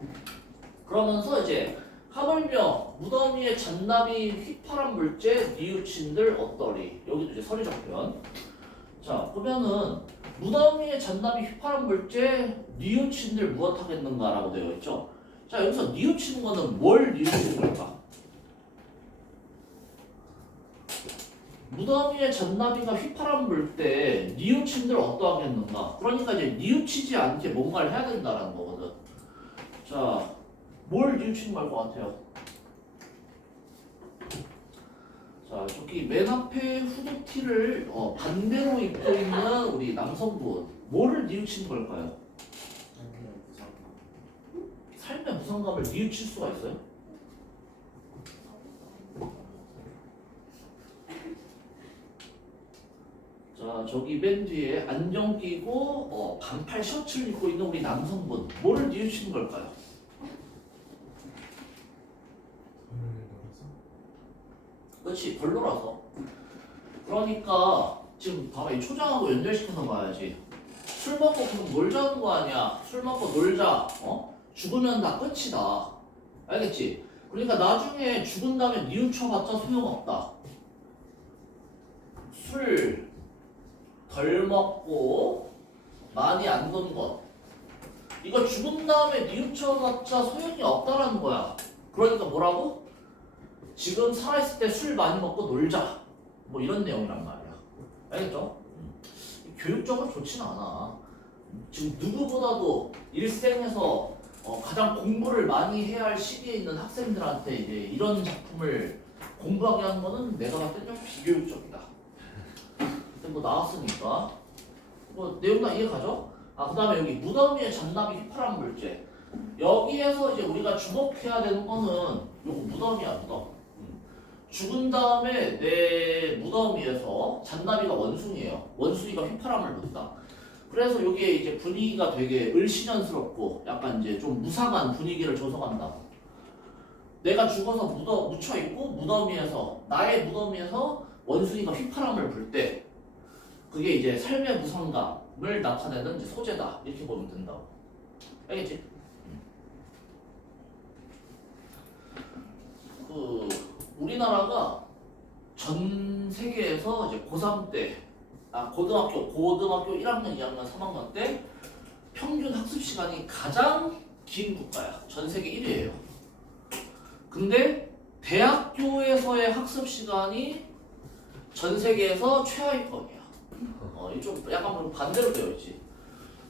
그러면서 이제 하물며 무덤 위에 잔나비 휘파람 물제 뉘우친들 어떠리. 여기도 이제 서리적 표현. 자 보면은 무덤 위에 잔나비 휘파람 물제 뉘우친들 무엇 하겠는가라고 되어 있죠. 자 여기서 뉘우치는 거는 뭘 뉘우치는 걸까? 무덤 위에 잔나비가 휘파람 불 때 뉘우친들 어떠하겠는가? 그러니까 이제 뉘우치지 않게 뭔가를 해야 된다라는 거거든. 자, 뭘 뉘우치는 걸 것 같아요? 자, 저기 맨 앞에 후드티를 반대로 입고 있는 우리 남성분, 뭐를 뉘우치는 걸까요? 삶의 무상감을 뉘우칠 수가 있어요? 자, 저기 맨 뒤에 안경 끼고 반팔 셔츠를 입고 있는 우리 남성분, 뭐를 뉘우치는 걸까요? 그렇지, 별로라서. 그러니까 지금 봐봐, 이 초장하고 연결시켜서 봐야지. 술 먹고 계속 놀자는 거 아니야. 술 먹고 놀자. 죽으면 다 끝이다. 알겠지? 그러니까 나중에 죽은 다음에 뉘우쳐봤자 소용없다. 술 덜 먹고 많이 안 돈 것. 이거 죽은 다음에 뉘우쳐봤자 소용이 없다라는 거야. 그러니까 뭐라고? 지금 살아있을 때 술 많이 먹고 놀자. 뭐 이런 내용이란 말이야. 알겠죠? 교육적으로 좋지는 않아. 지금 누구보다도 일생에서 가장 공부를 많이 해야 할 시기에 있는 학생들한테 이제 이런 작품을 공부하게 하는 거는 내가 봤을 때 좀 비교육적이다. 근데 뭐 나왔으니까 뭐 내용 다 이해가죠? 그 다음에 여기 무덤 위에 잔나비 휘파람 물제. 여기에서 이제 우리가 주목해야 되는 거는 요거 무덤이야, 무덤. 죽은 다음에 내 무덤 위에서 잔나비가 원숭이에요. 원숭이가 휘파람을 분다. 그래서 여기에 이제 분위기가 되게 을씨년스럽고 약간 이제 좀 무상한 분위기를 조성한다. 내가 죽어서 묻혀 있고 무덤 위에서 나의 무덤 위에서 원숭이가 휘파람을 불 때 그게 이제 삶의 무상감을 나타내는 이제 소재다. 이렇게 보면 된다고. 알겠지? 우리나라가 전 세계에서 이제 고3 때, 고등학교 1학년, 2학년, 3학년 때 평균 학습 시간이 가장 긴 국가야. 전 세계 1위예요. 근데 대학교에서의 학습 시간이 전 세계에서 최하위권이야. 좀 약간 뭐 반대로 되어 있지.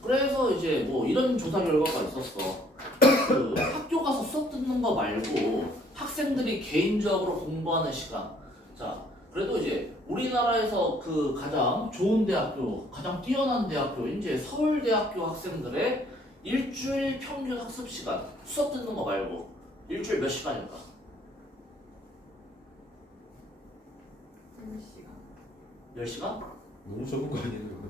그래서 이제 뭐 이런 조사 결과가 있었어. 그 학교 가서 수업 듣는 거 말고 학생들이 개인적으로 공부하는 시간. 자, 그래도 이제 우리나라에서 그 가장 좋은 대학교, 가장 뛰어난 대학교인 이제 서울대학교 학생들의 일주일 평균 학습 시간, 수업 듣는 거 말고 일주일 몇 시간일까? 10시간. 10시간? 너무 적은 거 아니에요?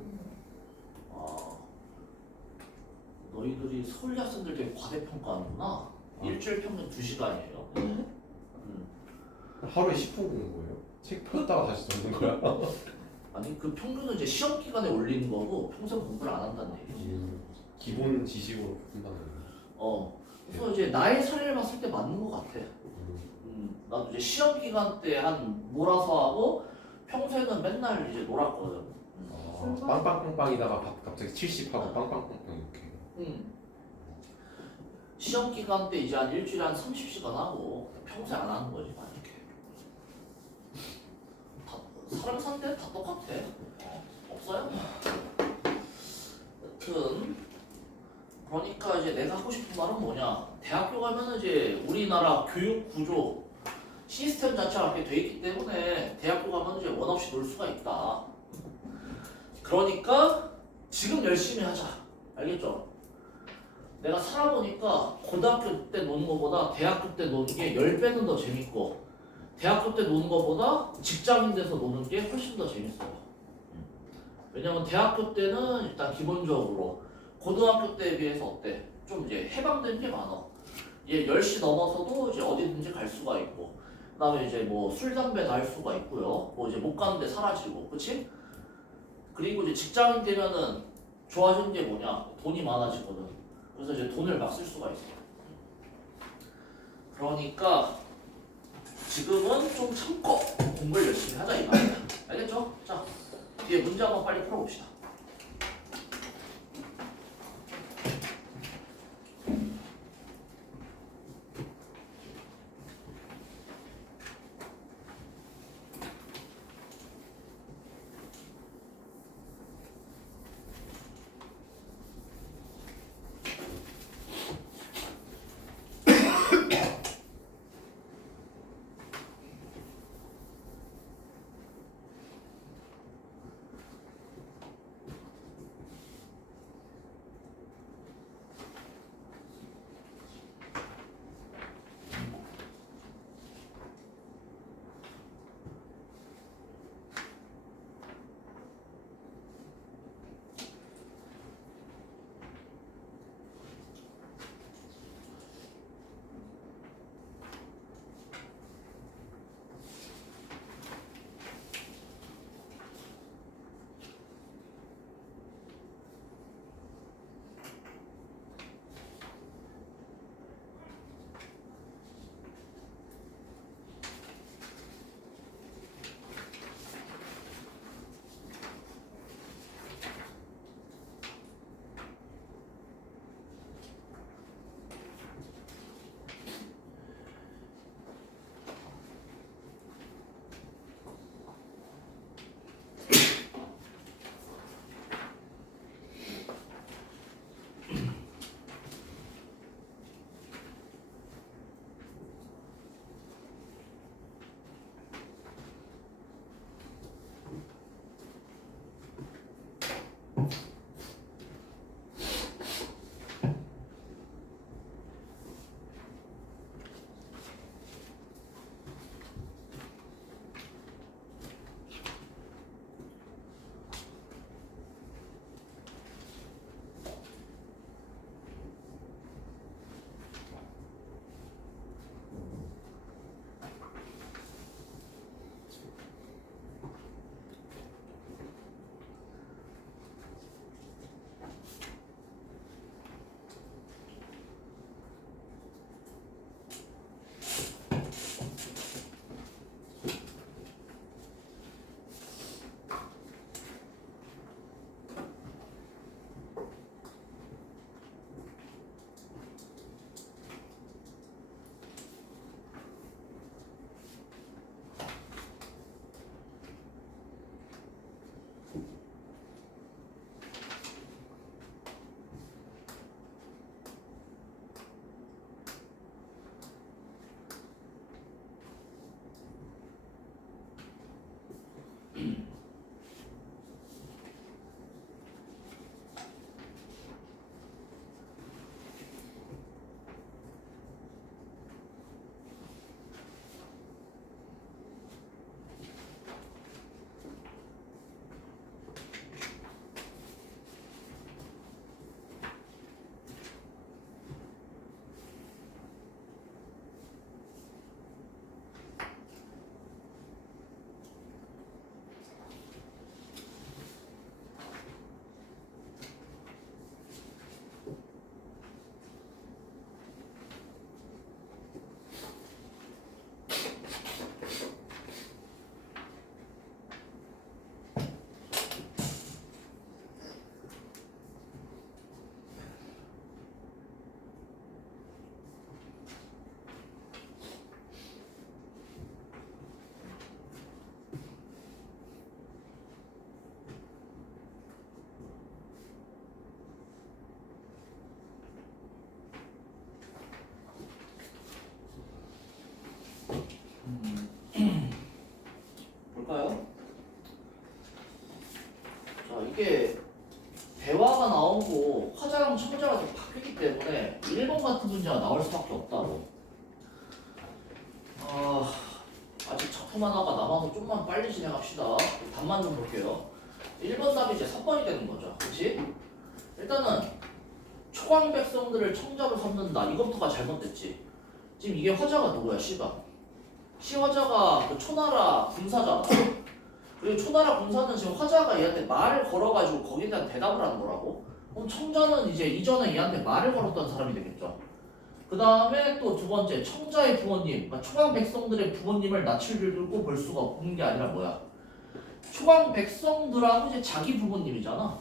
서울대 학생들 되게 과대평가하는구나. 일주일 평균 2시간이에요. 하루에 10분 공부인 거예요? 책 펴다가 다시 듣는 거야? 아니 그 평균은 이제 시험 기간에 올리는 거고 평생 공부를 안 한다는 얘기지. 기본 지식으로 푼다는 거. 그래서 이제 나의 사례를 봤을 때 맞는 것 같아. 나도 이제 시험 기간 때 한 몰아서 하고 평소에는 맨날 이제 놀았거든. 빵빵빵빵이다가 갑자기 70하고 빵빵빵빵 이렇게. 시험 기간 때 이제 한 일주일에 한 30시간 하고 평소에 안 하는 거지 만약에. 사람 산 때는 다 똑같아. 없어요? 여튼 그러니까 이제 내가 하고 싶은 말은 뭐냐? 대학교 가면은 이제 우리나라 교육 구조 시스템 자체가 그렇게 돼 있기 때문에 대학교 가면 이제 원 없이 놀 수가 있다. 그러니까 지금 열심히 하자. 알겠죠? 내가 살아보니까 고등학교 때 노는 것보다 대학교 때 노는 게 10배는 더 재밌고 대학교 때 노는 것보다 직장인 돼서 노는 게 훨씬 더 재밌어요. 왜냐면 대학교 때는 일단 기본적으로 고등학교 때에 비해서 어때? 좀 이제 해방된 게 많아. 얘 10시 넘어서도 이제 어디든지 갈 수가 있고 그 다음에 이제 뭐 술, 담배 날 수가 있고요. 뭐 이제 못 가는데 사라지고 그치? 그리고 이제 직장인 되면은 좋아지는 게 뭐냐? 돈이 많아지거든. 그래서 이제 돈을 막 쓸 수가 있어. 그러니까 지금은 좀 참고 공부를 열심히 하자 이 말이야. 알겠죠? 자, 뒤에 문제 한번 빨리 풀어봅시다. 작품 하나가 남아서 좀만 빨리 진행합시다. 답만 좀 볼게요. 1번 답이 이제 3번이 되는 거죠. 그렇지? 일단은 초강 백성들을 청자로 삼는다. 이것부터가 잘못됐지. 지금 이게 화자가 누구야? 시가. 시 화자가 그 초나라 군사잖아. 그리고 초나라 군사는 지금 화자가 얘한테 말을 걸어가지고 거기에 대한 대답을 하는 거라고. 그럼 청자는 이제 이전에 얘한테 말을 걸었던 사람이 되겠죠. 그 다음에 또 두 번째 청자의 부모님, 그러니까 초강 백성들의 부모님을 낯을 들고 볼 수가 없는 게 아니라 뭐야? 초강 백성들하고 이제 자기 부모님이잖아.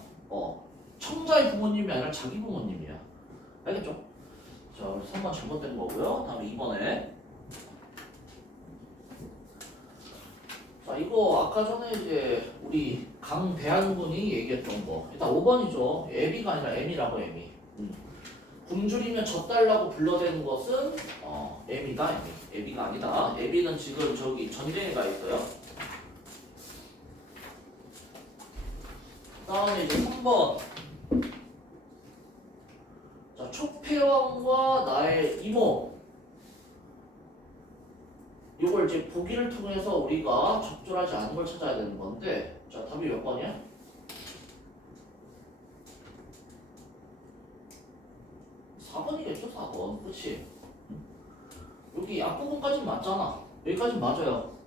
청자의 부모님이 아니라 자기 부모님이야. 알겠죠? 자, 3번 잘못된 거고요. 다음에 2번에 자, 이거 아까 전에 이제 우리 강대한군이 얘기했던 거. 일단 5번이죠. 애비가 아니라 애미라고 애미. 굶주리면 젖달라고 불러대는 것은 애미다 애미. 애비가 아니다. 애비는 지금 저기 전쟁에 가 있어요. 다음에 이제 3번. 자, 촉패왕과 나의 이모. 이걸 이제 보기를 통해서 우리가 적절하지 않은 걸 찾아야 되는 건데, 자, 답이 몇 번이야? 4번이겠죠, 4번. 그치? 여기 앞부분까지는 맞잖아. 여기까지는 맞아요.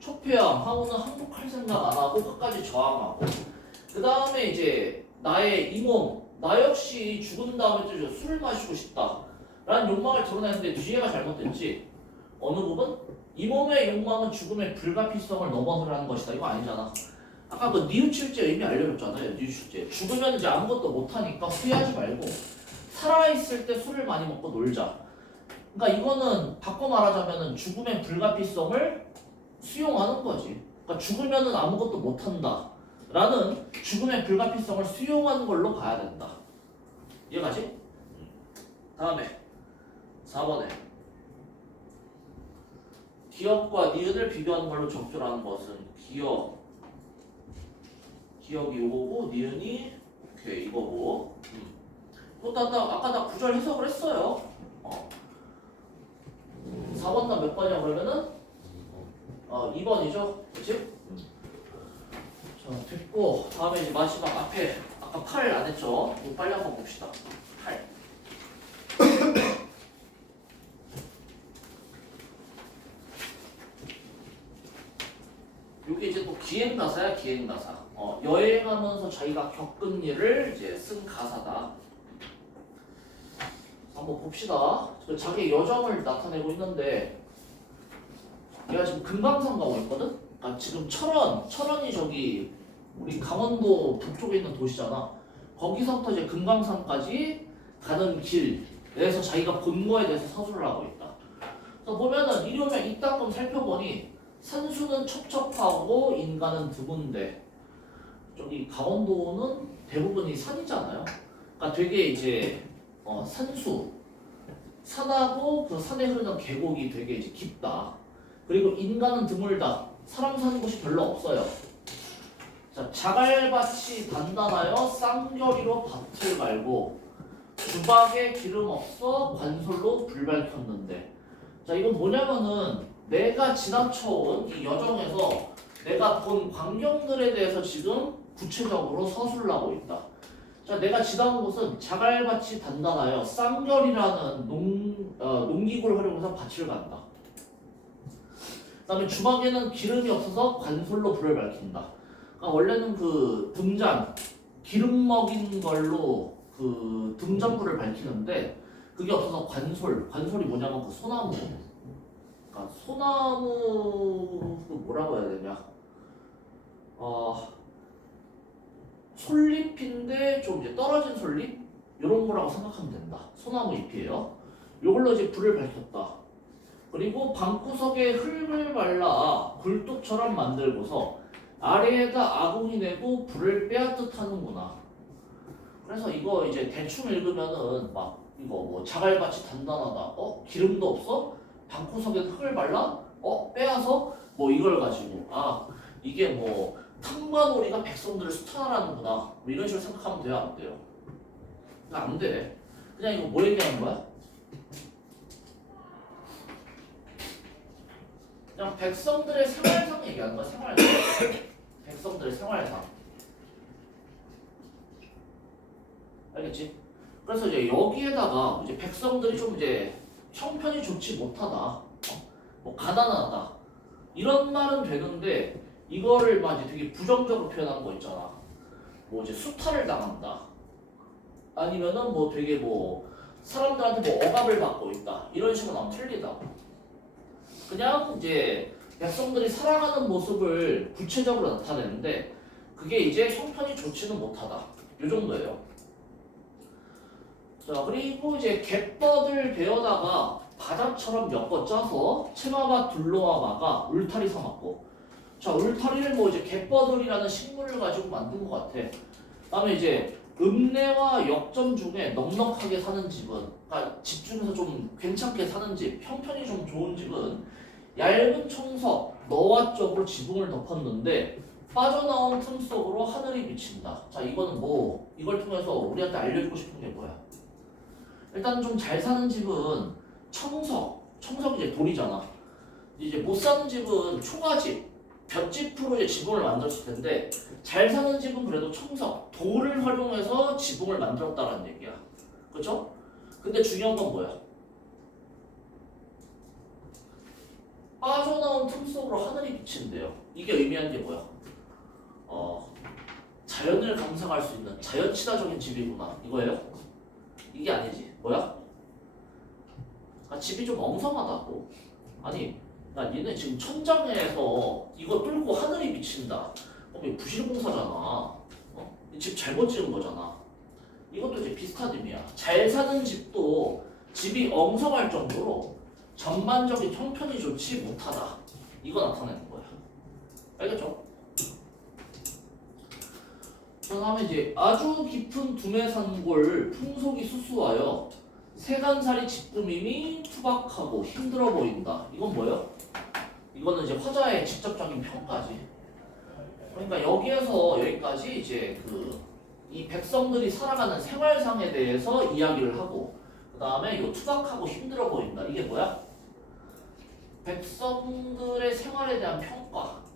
촉패왕, 하우는 항복할 생각 안 하고 끝까지 저항하고. 그 다음에 이제 나의 이몸, 나 역시 죽은 다음에 또 술을 마시고 싶다 라는 욕망을 드러내는데 뒤에가 잘못됐지. 어느 부분? 이 몸의 욕망은 죽음의 불가피성을 넘어서라는 것이다. 이거 아니잖아. 아까 그 뉘우칠제 의미 알려줬잖아요. 뉘우칠제. 죽으면 이제 아무것도 못하니까 후회하지 말고 살아있을 때 술을 많이 먹고 놀자. 그러니까 이거는 바꿔 말하자면은 죽음의 불가피성을 수용하는 거지. 그러니까 죽으면은 아무것도 못한다 라는 죽음의 불가피성을 수용하는 걸로 가야 된다. 이해가지? 다음에 4번에 기억과 니은을 비교하는 걸로 적절한 것은 기억이 요거고 니은이 오케이 이거고. 또 아까 나 구절 해석을 했어요. 4번 난 몇 번이야 그러면은 2번이죠, 그렇지? 자, 됐고 다음에 이제 마지막 앞에 아까 8 안 했죠? 이거 빨리 한번 봅시다. 8. 이게 이제 또 기행가사야, 기행가사. 여행하면서 자기가 겪은 일을 이제 쓴 가사다. 한번 봅시다. 자기의 여정을 나타내고 있는데, 얘가 지금 금강산 가고 있거든? 그러니까 지금 철원이 저기 우리 강원도 북쪽에 있는 도시잖아. 거기서부터 이제 금강산까지 가는 길에서 자기가 본 거에 대해서 서술을 하고 있다. 그래서 보면은 이러면 이따금 좀 살펴보니 산수는 첩첩하고 인간은 드문데 저기 강원도는 대부분이 산이잖아요. 그러니까 되게 이제 산하고 그 산에 흐르는 계곡이 되게 이제 깊다. 그리고 인간은 드물다. 사람 사는 곳이 별로 없어요. 자, 자갈밭이 단단하여 쌍겨리로 밭을 갈고 주박에 기름 없어 관솔로 불 밝혔는데. 자, 이건 뭐냐면은 내가 지나쳐온 이 여정에서 내가 본 광경들에 대해서 지금 구체적으로 서술을 하고 있다. 자, 내가 지나온 곳은 자갈밭이 단단하여 쌍결이라는 농기구를 활용해서 밭을 간다. 그 다음에 주막에는 기름이 없어서 관솔로 불을 밝힌다. 그러니까 원래는 그 등잔, 기름 먹인 걸로 그 등잔불을 밝히는데 그게 없어서 관솔이 뭐냐면 그 소나무. 그러니까 소나무 그 뭐라고 해야 되냐? 솔잎인데 좀 이제 떨어진 솔잎 이런 거라고 생각하면 된다. 소나무 잎이에요. 이걸로 이제 불을 밝혔다. 그리고 방구석에 흙을 발라 굴뚝처럼 만들고서 아래에다 아궁이 내고 불을 빼앗듯 하는구나. 그래서 이거 이제 대충 읽으면은 막 이거 뭐 자갈밭이 단단하다. 기름도 없어? 방구석에 흙을 발라? 빼앗어? 뭐 이걸 가지고 이게 뭐 탕관오리가 백성들을 수탈하는구나. 뭐 이런 식으로 생각하면 돼요, 안 돼요? 안 돼. 그냥 이거 뭐 얘기하는 거야? 그냥 백성들의 생활상 얘기하는 거야. 생활상. 백성들의 생활상. 알겠지? 그래서 이제 여기에다가 이제 백성들이 좀 이제 형편이 좋지 못하다, 뭐 가난하다 이런 말은 되는데 이거를 막 이제 되게 부정적으로 표현한 거 있잖아. 뭐 이제 수탈을 당한다. 아니면은 뭐 되게 뭐 사람들한테 뭐 억압을 받고 있다. 이런 식으로 하면 틀리다. 그냥 이제 백성들이 살아가는 모습을 구체적으로 나타내는데 그게 이제 형편이 좋지는 못하다. 이 정도예요. 자, 그리고 이제 갯벌을 베어다가 바다처럼 엮어 짜서 체마바 둘로아마가 울타리 삼았고, 자, 울타리를 뭐 이제 갯벌이라는 식물을 가지고 만든 것 같아. 그다음에 이제 읍내와 역점 중에 넉넉하게 사는 집은, 그러니까 집 중에서 좀 괜찮게 사는 집, 형편이 좀 좋은 집은 얇은 청석, 너와 쪽으로 지붕을 덮었는데 빠져나온 틈 속으로 하늘이 비친다. 자, 이거는 뭐 이걸 통해서 우리한테 알려주고 싶은 게 뭐야? 일단 좀 잘 사는 집은 청석이 이제 돌이잖아. 이제 못 사는 집은 초가집, 볏짚으로 이제 지붕을 만들었을 텐데 잘 사는 집은 그래도 청석, 돌을 활용해서 지붕을 만들었다라는 얘기야. 그렇죠? 근데 중요한 건 뭐야? 빠져나온 틈 속으로 하늘이 비친대요. 이게 의미하는 게 뭐야? 자연을 감상할 수 있는 자연친화적인 집이구나 이거예요? 이게 아니지. 뭐야? 집이 좀 엉성하다고. 아니, 나 얘네 지금 천장에서 이거 뚫고 하늘이 비친다. 이거 부실공사잖아. 집 잘못 지은 거잖아. 이것도 이제 비슷한 의미야. 잘 사는 집도 집이 엉성할 정도로 전반적인 형편이 좋지 못하다. 이거 나타내는 거야. 알겠죠? 그 다음에 이제 아주 깊은 두매산골 풍속이 수수하여 세간살이 짙음이니 투박하고 힘들어 보인다. 이건 뭐예요? 이거는 이제 화자의 직접적인 평가지. 그러니까 여기에서 여기까지 이제 이 백성들이 살아가는 생활상에 대해서 이야기를 하고, 그 다음에 이거 투박하고 힘들어 보인다. 이게 뭐야? 백성들의 생활에 대한 평가.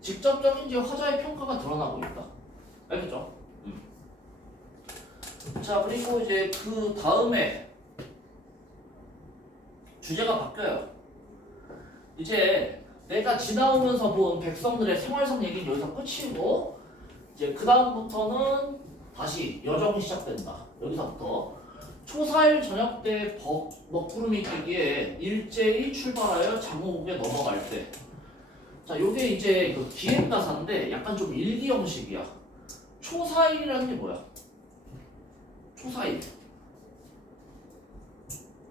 직접적인 이제 화자의 평가가 드러나고 있다. 알겠죠? 자, 그리고 이제 그 다음에 주제가 바뀌어요. 이제 내가 지나오면서 본 백성들의 생활상 얘기는 여기서 끝이고, 이제 그 다음부터는 다시 여정이 시작된다. 여기서부터 초사일 저녁 때 먹구름이 끼기에 일제히 출발하여 장호국에 넘어갈 때. 자, 요게 이제 그 기행가사인데 약간 좀 일기 형식이야. 초사일이라는 게 뭐야? 초사일.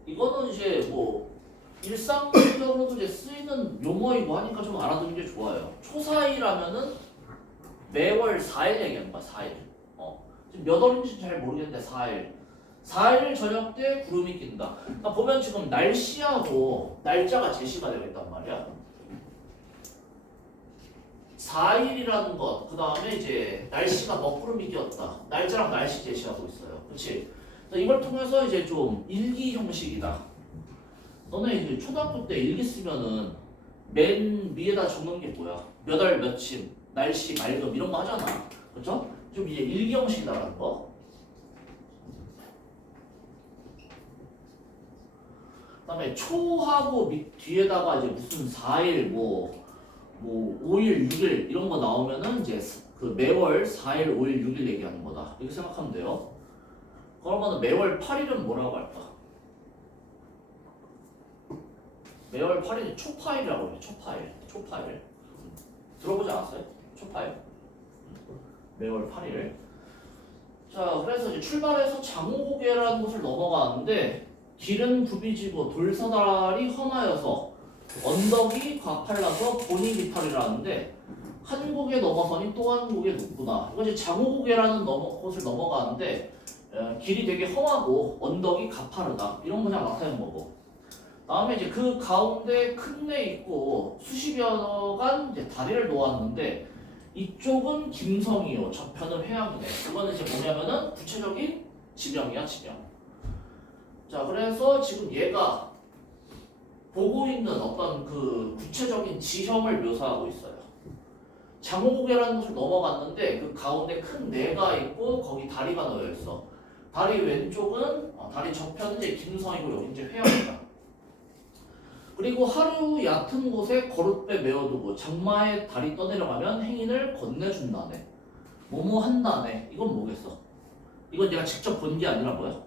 이거는 이제 뭐 일상적으로도 이제 쓰이는 용어이고 하니까 좀 알아두는 게 좋아요. 초사일하면은 매월 4일 얘기하는 거야. 4일. 지금 몇 월인지 잘 모르겠는데 4일. 4일 저녁 때 구름이 낀다. 그러니까 보면 지금 날씨하고 날짜가 제시가 되어 있단 말이야. 4일이라는 것, 그 다음에 이제 날씨가 먹구름이 끼었다. 날짜랑 날씨 제시하고 있어요. 그렇지? 이걸 통해서 이제 좀 일기 형식이다. 너네 이제 초등학교 때 일기 쓰면은 맨 위에다 적는 게 뭐야? 몇 월 며칠, 날씨, 맑음 이런 거 하잖아. 그렇죠? 좀 이제 일기 형식이다라는 거. 그다음에 초하고 뒤에다가 이제 무슨 4일 뭐 5일, 6일 이런 거 나오면은 이제 그 매월 4일, 5일, 6일 얘기하는 거다. 이렇게 생각하면 돼요. 그러면은 매월 8일은 뭐라고 할까? 매월 8일이 초파일이라고 해요. 초파일. 들어보지 않았어요? 초파일. 매월 8일. 자, 그래서 이제 출발해서 장호고개라는 곳을 넘어가는데 길은 굽이지고 돌사다리 험하여서 언덕이 가팔라서 본이 비탈이라는데 한 곡에 넘어서니 또 한 곡에 눕구나. 이거 이제 장호고개라는 곳을 넘어가는데 길이 되게 험하고 언덕이 가파르다. 이런 거 그냥 나타낸 거고. 다음에 이제 그 가운데 큰 내 있고 수십여 간 이제 다리를 놓았는데 이쪽은 김성이요, 저편은 회양이네. 이거는 이제 뭐냐면은 구체적인 지명이야, 지명. 자, 그래서 지금 얘가 보고 있는 어떤 그 구체적인 지형을 묘사하고 있어요. 장호고개라는 곳을 넘어갔는데 그 가운데 큰 내가 있고 거기 다리가 놓여 있어. 다리 왼쪽은 다리 저편은 이제 김성이고 여기 이제 회영이다. 그리고 하루 얕은 곳에 거룻배 메어두고 장마에 다리 떠내려가면 행인을 건네준다네. 뭐뭐 한다네. 이건 뭐겠어? 이건 내가 직접 본 게 아니라 뭐야?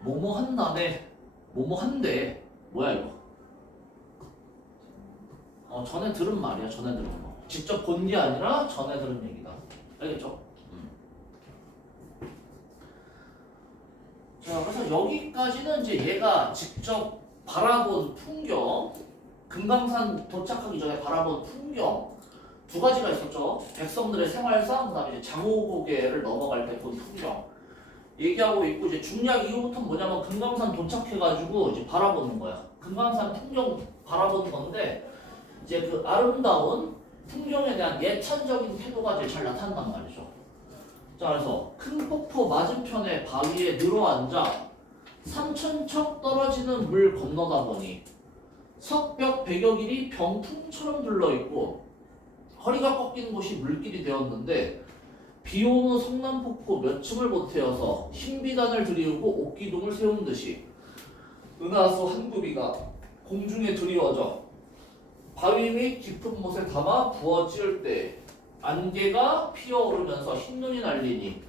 뭐뭐 한다네. 뭐뭐 한대. 뭐야 이거? 전에 들은 말이야. 전에 들은 거. 직접 본 게 아니라 전에 들은 얘기다. 알겠죠? 자, 그래서 여기까지는 이제 얘가 직접 바라본 풍경, 금강산 도착하기 전에 바라본 풍경 두 가지가 있었죠. 백성들의 생활상, 그다음에 이제 장호고개를 넘어갈 때 본 풍경 얘기하고 있고, 이제 중략 이후부터는 뭐냐면 금강산 도착해가지고 이제 바라보는 거야. 금강산 풍경 바라보는 건데 이제 그 아름다운 풍경에 대한 예찬적인 태도가 이제 잘 나타난단 말이죠. 자, 그래서 큰 폭포 맞은편에 바위에 늘어앉아 삼천척 떨어지는 물 건너다 보니 석벽 100여 길이 병풍처럼 둘러있고 허리가 꺾인 곳이 물길이 되었는데 비온 후 성남폭포 몇 층을 보태어서 흰비단을 들이우고 옥기둥을 세운 듯이 은하수 한 구비가 공중에 드리워져 바위 및 깊은 못에 담아 부어 찌을 때 안개가 피어오르면서 흰눈이 날리니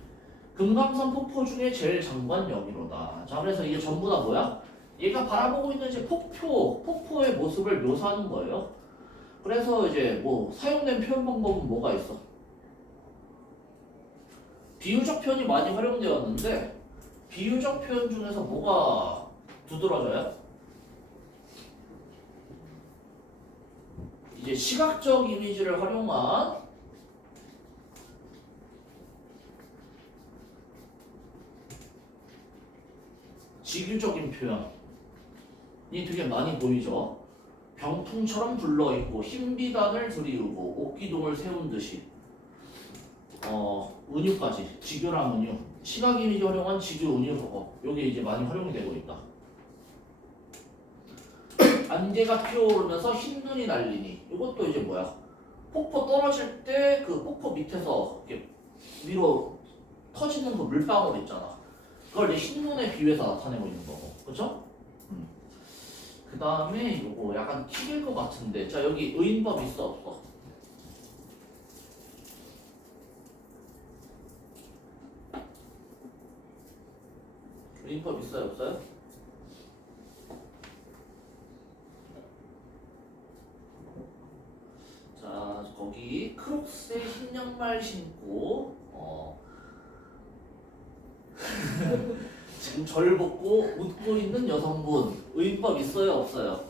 금강산 폭포 중에 제일 장관 여기로다. 자, 그래서 이게 전부 다 뭐야? 얘가 바라보고 있는 이제 폭포의 모습을 묘사하는 거예요. 그래서 이제 뭐 사용된 표현 방법은 뭐가 있어? 비유적 표현이 많이 활용되었는데 비유적 표현 중에서 뭐가 두드러져요? 이제 시각적 이미지를 활용한 지규적인 표현이 되게 많이 보이죠. 병풍처럼 불러있고 흰비단을 들이우고 옥기둥을 세운 듯이 은유까지 지규랑 은유 시각 이미지 활용한 지규 은유 그거 요게 이제 많이 활용이 되고 있다. 안개가 피어오르면서 흰눈이 날리니 이것도 이제 뭐야? 폭포 떨어질 때 그 폭포 밑에서 이렇게 위로 터지는 그 물방울 있잖아. 그걸 이제 흰눈에 비유해서 나타내고 있는 거고, 그렇죠? 그 다음에 요거 약간 킥일 것 같은데, 자 여기 의인법 있어 없어? 의인법 있어요 없어요? 자 거기 크록스에 흰 양말 신고 지금 절 벗고 웃고 있는 여성분 의인법 있어요 없어요?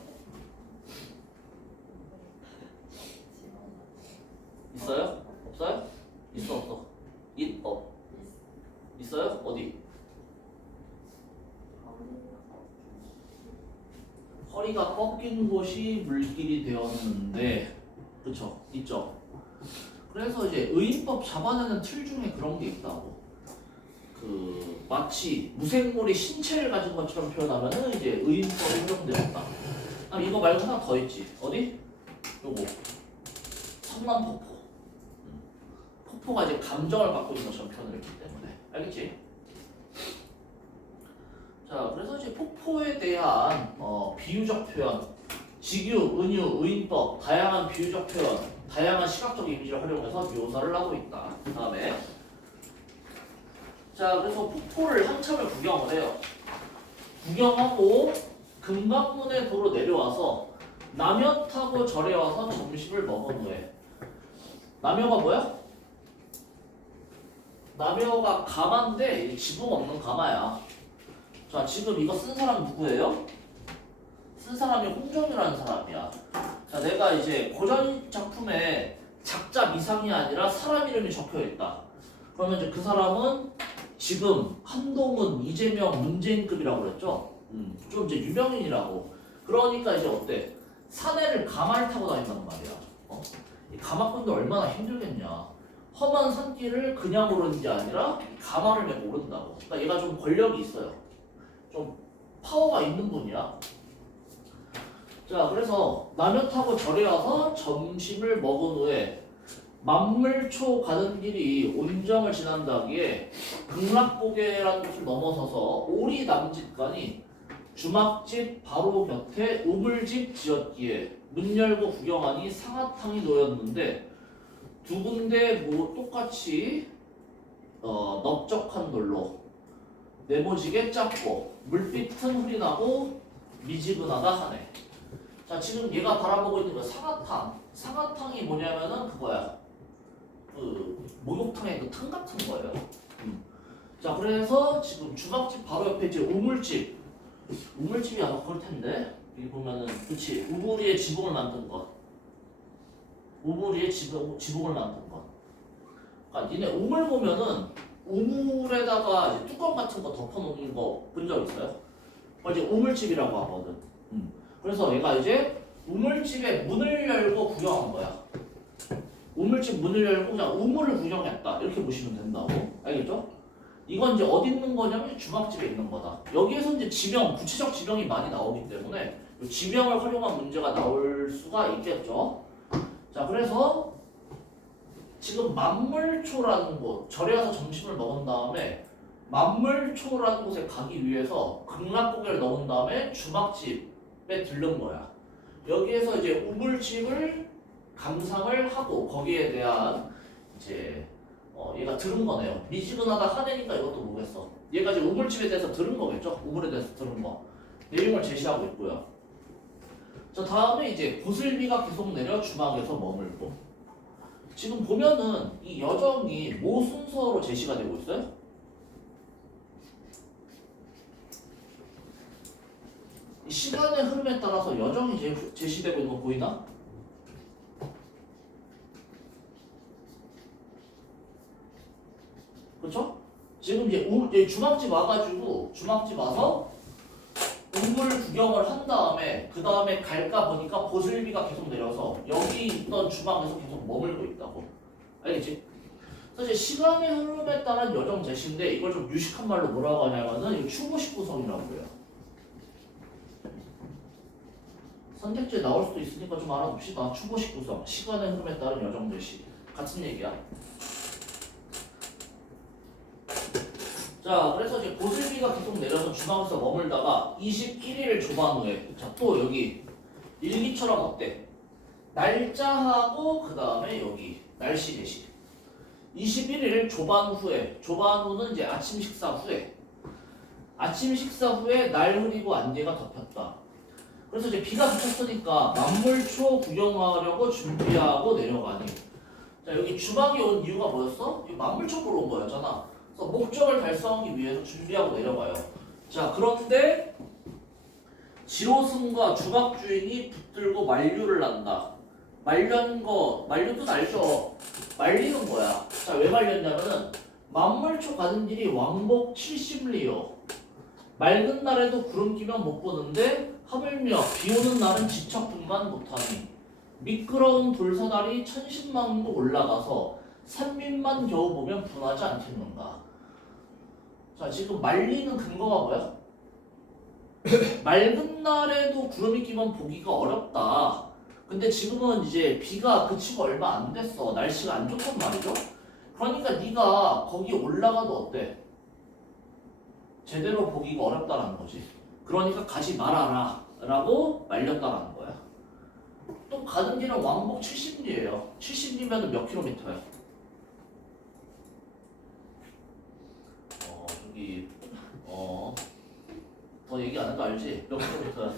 있어요? 없어요? 있어 없어? 있어요? 어디? 허리가 꺾인 곳이 물길이 되었는데 그쵸? 있죠? 그래서 이제 의인법 잡아내는 틀 중에 그런 게 있다고. 그 마치 무생물이 신체를 가진 것처럼 표현하면은 이제 의인법이 활용되었다. 이거 말고 하나 더 있지. 어디? 요거 성남폭포. 폭포가 이제 감정을 갖고 있는 것처럼 표현을 했기 때문에 알겠지? 자, 그래서 이제 폭포에 대한 비유적 표현, 지규, 은유, 의인법, 다양한 비유적 표현, 다양한 시각적 이미지를 활용해서 묘사를 하고 있다. 그 다음에 자, 그래서 폭포를 한참을 구경을 해요. 구경하고 금강문에 도로 내려와서 남여 타고 절에 와서 점심을 먹은 후에 남여가 뭐야? 남여가 가마인데 지붕 없는 가마야. 자, 지금 이거 쓴 사람 누구예요? 쓴 사람이 홍정이라는 사람이야. 자, 내가 이제 고전 작품에 작자 미상이 아니라 사람 이름이 적혀 있다. 그러면 이제 그 사람은 지금 한동훈, 이재명, 문재인급이라고 그랬죠? 좀 이제 유명인이라고. 그러니까 이제 어때? 사내를 가마를 타고 다닌다는 말이야. 이 가마꾼들 얼마나 힘들겠냐. 험한 산길을 그냥 오르는 게 아니라 가마를 메고 오른다고. 그러니까 얘가 좀 권력이 있어요. 좀 파워가 있는 분이야. 자, 그래서 남해 타고 절에 와서 점심을 먹은 후에 만물초 가는 길이 온정을 지난다기에 극락고개라는 곳을 넘어서서 오리 남짓간이 주막집 바로 곁에 우물집 지었기에 문 열고 구경하니 상아탕이 놓였는데 두 군데 뭐 똑같이 넓적한 돌로 네모지게 작고 물빛은 흐리나고 미지근하다 하네. 자, 지금 얘가 바라보고 있는 거 상아탕. 상아탕이 뭐냐면은 그거야. 그 목욕탕의 그 탕 같은 거예요. 자, 그래서 지금 주막집 바로 옆에 이제 우물집. 우물집이 아마 그럴 텐데 여기 보면은 그치 우물이의 지붕을 만든 것. 우물이의 지붕을 만든 것. 그러니까 니네 우물 보면은 우물에다가 이제 뚜껑 같은 거 덮어놓는 거 본 적 있어요? 그걸 이제 우물집이라고 하거든. 그래서 얘가 이제 우물집에 문을 열고 구경한 거야. 우물집 문을 열고 그냥 우물을 구경했다. 이렇게 보시면 된다고. 알겠죠? 이건 이제 어디 있는 거냐면 주막집에 있는 거다. 여기에서 이제 지명, 구체적 지명이 많이 나오기 때문에 지명을 활용한 문제가 나올 수가 있겠죠. 자, 그래서 지금 만물초라는 곳, 절에 와서 점심을 먹은 다음에 만물초라는 곳에 가기 위해서 극락고개를 넘은 다음에 주막집에 들른 거야. 여기에서 이제 우물집을 감상을 하고 거기에 대한 이제 얘가 들은 거네요. 미지근하다 하네니까 이것도 뭐겠어. 얘가 이제 우물집에 대해서 들은 거겠죠. 우물에 대해서 들은 거. 내용을 제시하고 있고요. 자, 다음에 이제 보슬비가 계속 내려 주막에서 머물고. 지금 보면은 이 여정이 뭐 순서로 제시가 되고 있어요? 이 시간의 흐름에 따라서 여정이 제시되고 있는 거 보이나? 그렇죠? 지금 이제 주막집 와가지고 주막집 와서 우물 구경을 한 다음에 그 다음에 갈까 보니까 보슬비가 계속 내려서 여기 있던 주막에서 계속 머물고 있다고. 알겠지? 사실 시간의 흐름에 따른 여정 제시인데 이걸 좀 유식한 말로 뭐라고 하냐면은 이거 추구식 구성이라고 해요. 선택지에 나올 수도 있으니까 좀 알아둡시다. 추구식 구성, 시간의 흐름에 따른 여정 제시 같은 얘기야. 자, 그래서 이제 보슬비가 계속 내려서 주방에서 머물다가 21일을 조반 후에 자, 또 여기 일기처럼 어때? 날짜하고 그 다음에 여기 날씨 제시 21일 조반 후에 조반 후는 이제 아침 식사 후에 날 흐리고 안개가 덮였다. 그래서 이제 비가 그쳤으니까 만물초 구경하려고 준비하고 내려가니 자, 여기 주방에 온 이유가 뭐였어? 만물초 보러 온 거였잖아. 그래서 목적을 달성하기 위해서 준비하고 내려가요. 자, 그런데 지로승과 주막 주인이 붙들고 만류를 한다. 말린 거, 만류 뜻 알죠? 말리는 거야. 자, 왜 말렸냐면은 만물초 가는 길이 왕복 70리요. 맑은 날에도 구름 끼면 못 보는데 하물며 비 오는 날은 지척분만 못하니 미끄러운 돌사다리 1010만도 올라가서 산밑만 겨우 보면 분하지 않겠는가. 자, 지금 말리는 근거가 뭐야? 맑은 날에도 구름이 끼면 보기가 어렵다. 근데 지금은 이제 비가 그치고 얼마 안 됐어. 날씨가 안 좋단 말이죠. 그러니까 네가 거기 올라가도 어때? 제대로 보기가 어렵다라는 거지. 그러니까 가지 말아라 라고 말렸다라는 거야. 또 가는 길은 왕복 70리예요. 70리면 몇 킬로미터야? 저기 더 얘기 안 해도 알지? 몇 킬로미터야?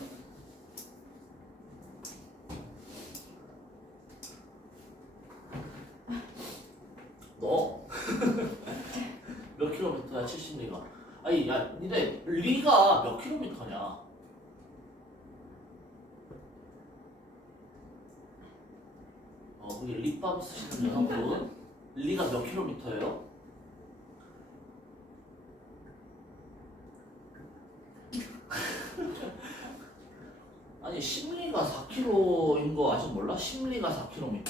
너? 몇 킬로미터야 70리가? 아니 야 니네 리가 몇 킬로미터냐? 거기 립밥 쓰시는 여성분 리가 몇 킬로미터예요? 아니 심리가 4km인 거 아직 몰라? 심리가 4km.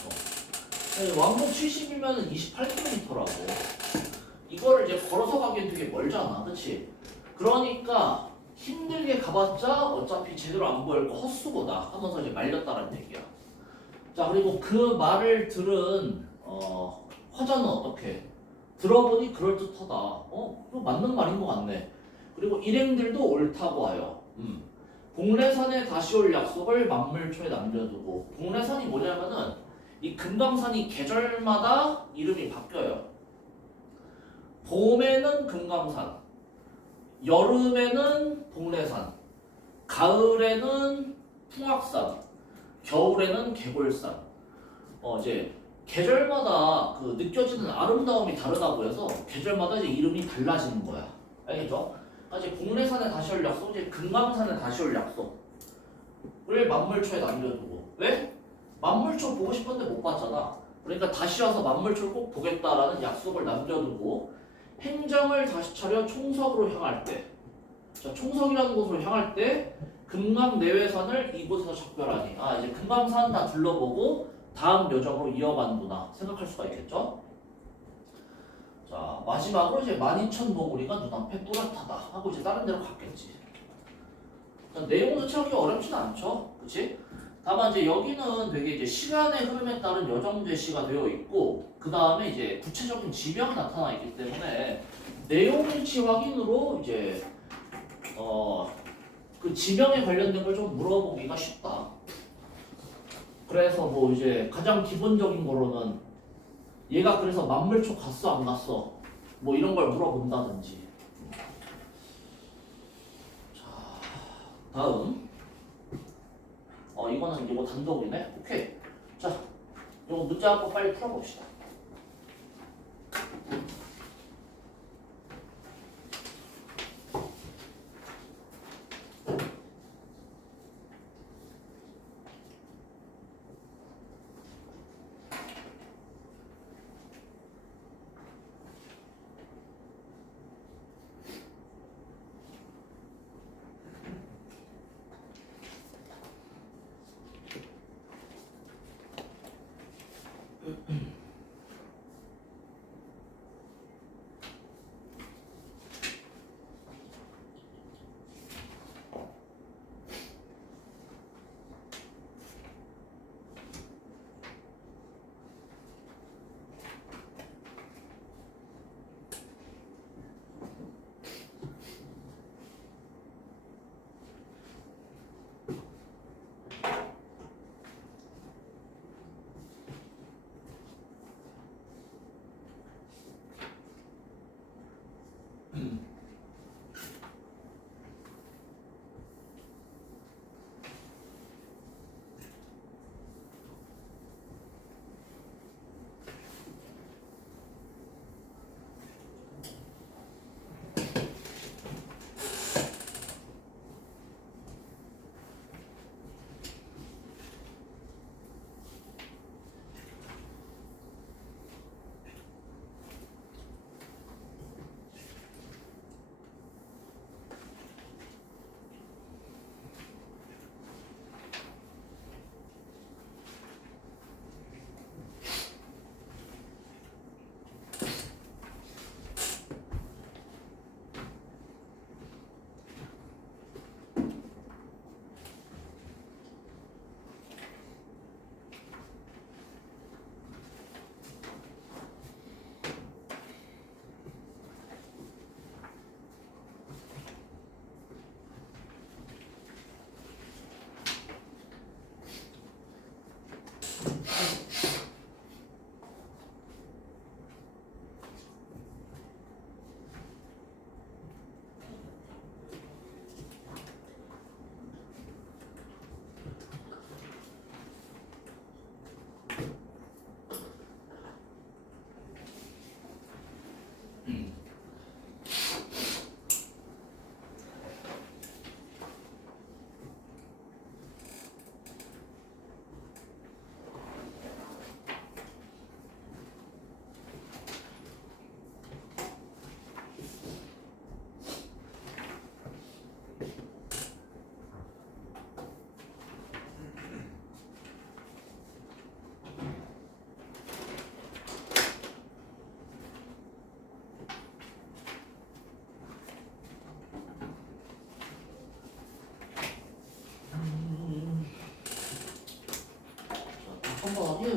왕복 70이면 28km라고. 이거를 이제 걸어서 가기엔 되게 멀잖아, 그렇지? 그러니까 힘들게 가봤자 어차피 제대로 안 보일 거 헛수고다 하면서 이제 말렸다는 얘기야. 자, 그리고 그 말을 들은 화자는 어떻게? 들어보니 그럴듯하다. 그거 맞는 말인 것 같네. 그리고 일행들도 옳다고 하여. 봉래산에 다시 올 약속을 만물초에 남겨두고. 봉래산이 뭐냐면은 이 금강산이 계절마다 이름이 바뀌어요. 봄에는 금강산, 여름에는 봉래산, 가을에는 풍악산, 겨울에는 개골산. 이제 계절마다 그 느껴지는 아름다움이 다르다고 해서 계절마다 이제 이름이 달라지는 거야. 알겠죠? 이제 봉래산에 다시 올 약속, 이제 금강산에 다시 올 약속을 만물초에 남겨두고. 왜? 만물초 보고 싶었는데 못 봤잖아. 그러니까 다시 와서 만물초를 꼭 보겠다라는 약속을 남겨두고 행정을 다시 차려 총석으로 향할 때, 자, 총석이라는 곳으로 향할 때 금강 내외산을 이곳에서 작별하니. 이제 금강산 다 둘러보고 다음 여정으로 이어가는구나 생각할 수가 있겠죠. 자, 마지막으로 이제 12,000봉우리가 눈앞에 또렷하다 하고 이제 다른 데로 갔겠지. 자, 내용은 그렇게 어렵진 않죠, 그렇지? 다만 이제 여기는 되게 이제 시간의 흐름에 따른 여정 제시가 되어 있고, 그 다음에 이제 구체적인 지명이 나타나 있기 때문에 내용 일치 확인으로 이제 그 지명에 관련된 걸 좀 물어보기가 쉽다. 그래서 뭐 이제 가장 기본적인 거로는 얘가 그래서 만물초 갔어 안 갔어 뭐 이런 걸 물어본다든지. 자, 다음. 이거는 이거 단독이네. 오케이. 자, 이거 문제 한번 빨리 풀어봅시다.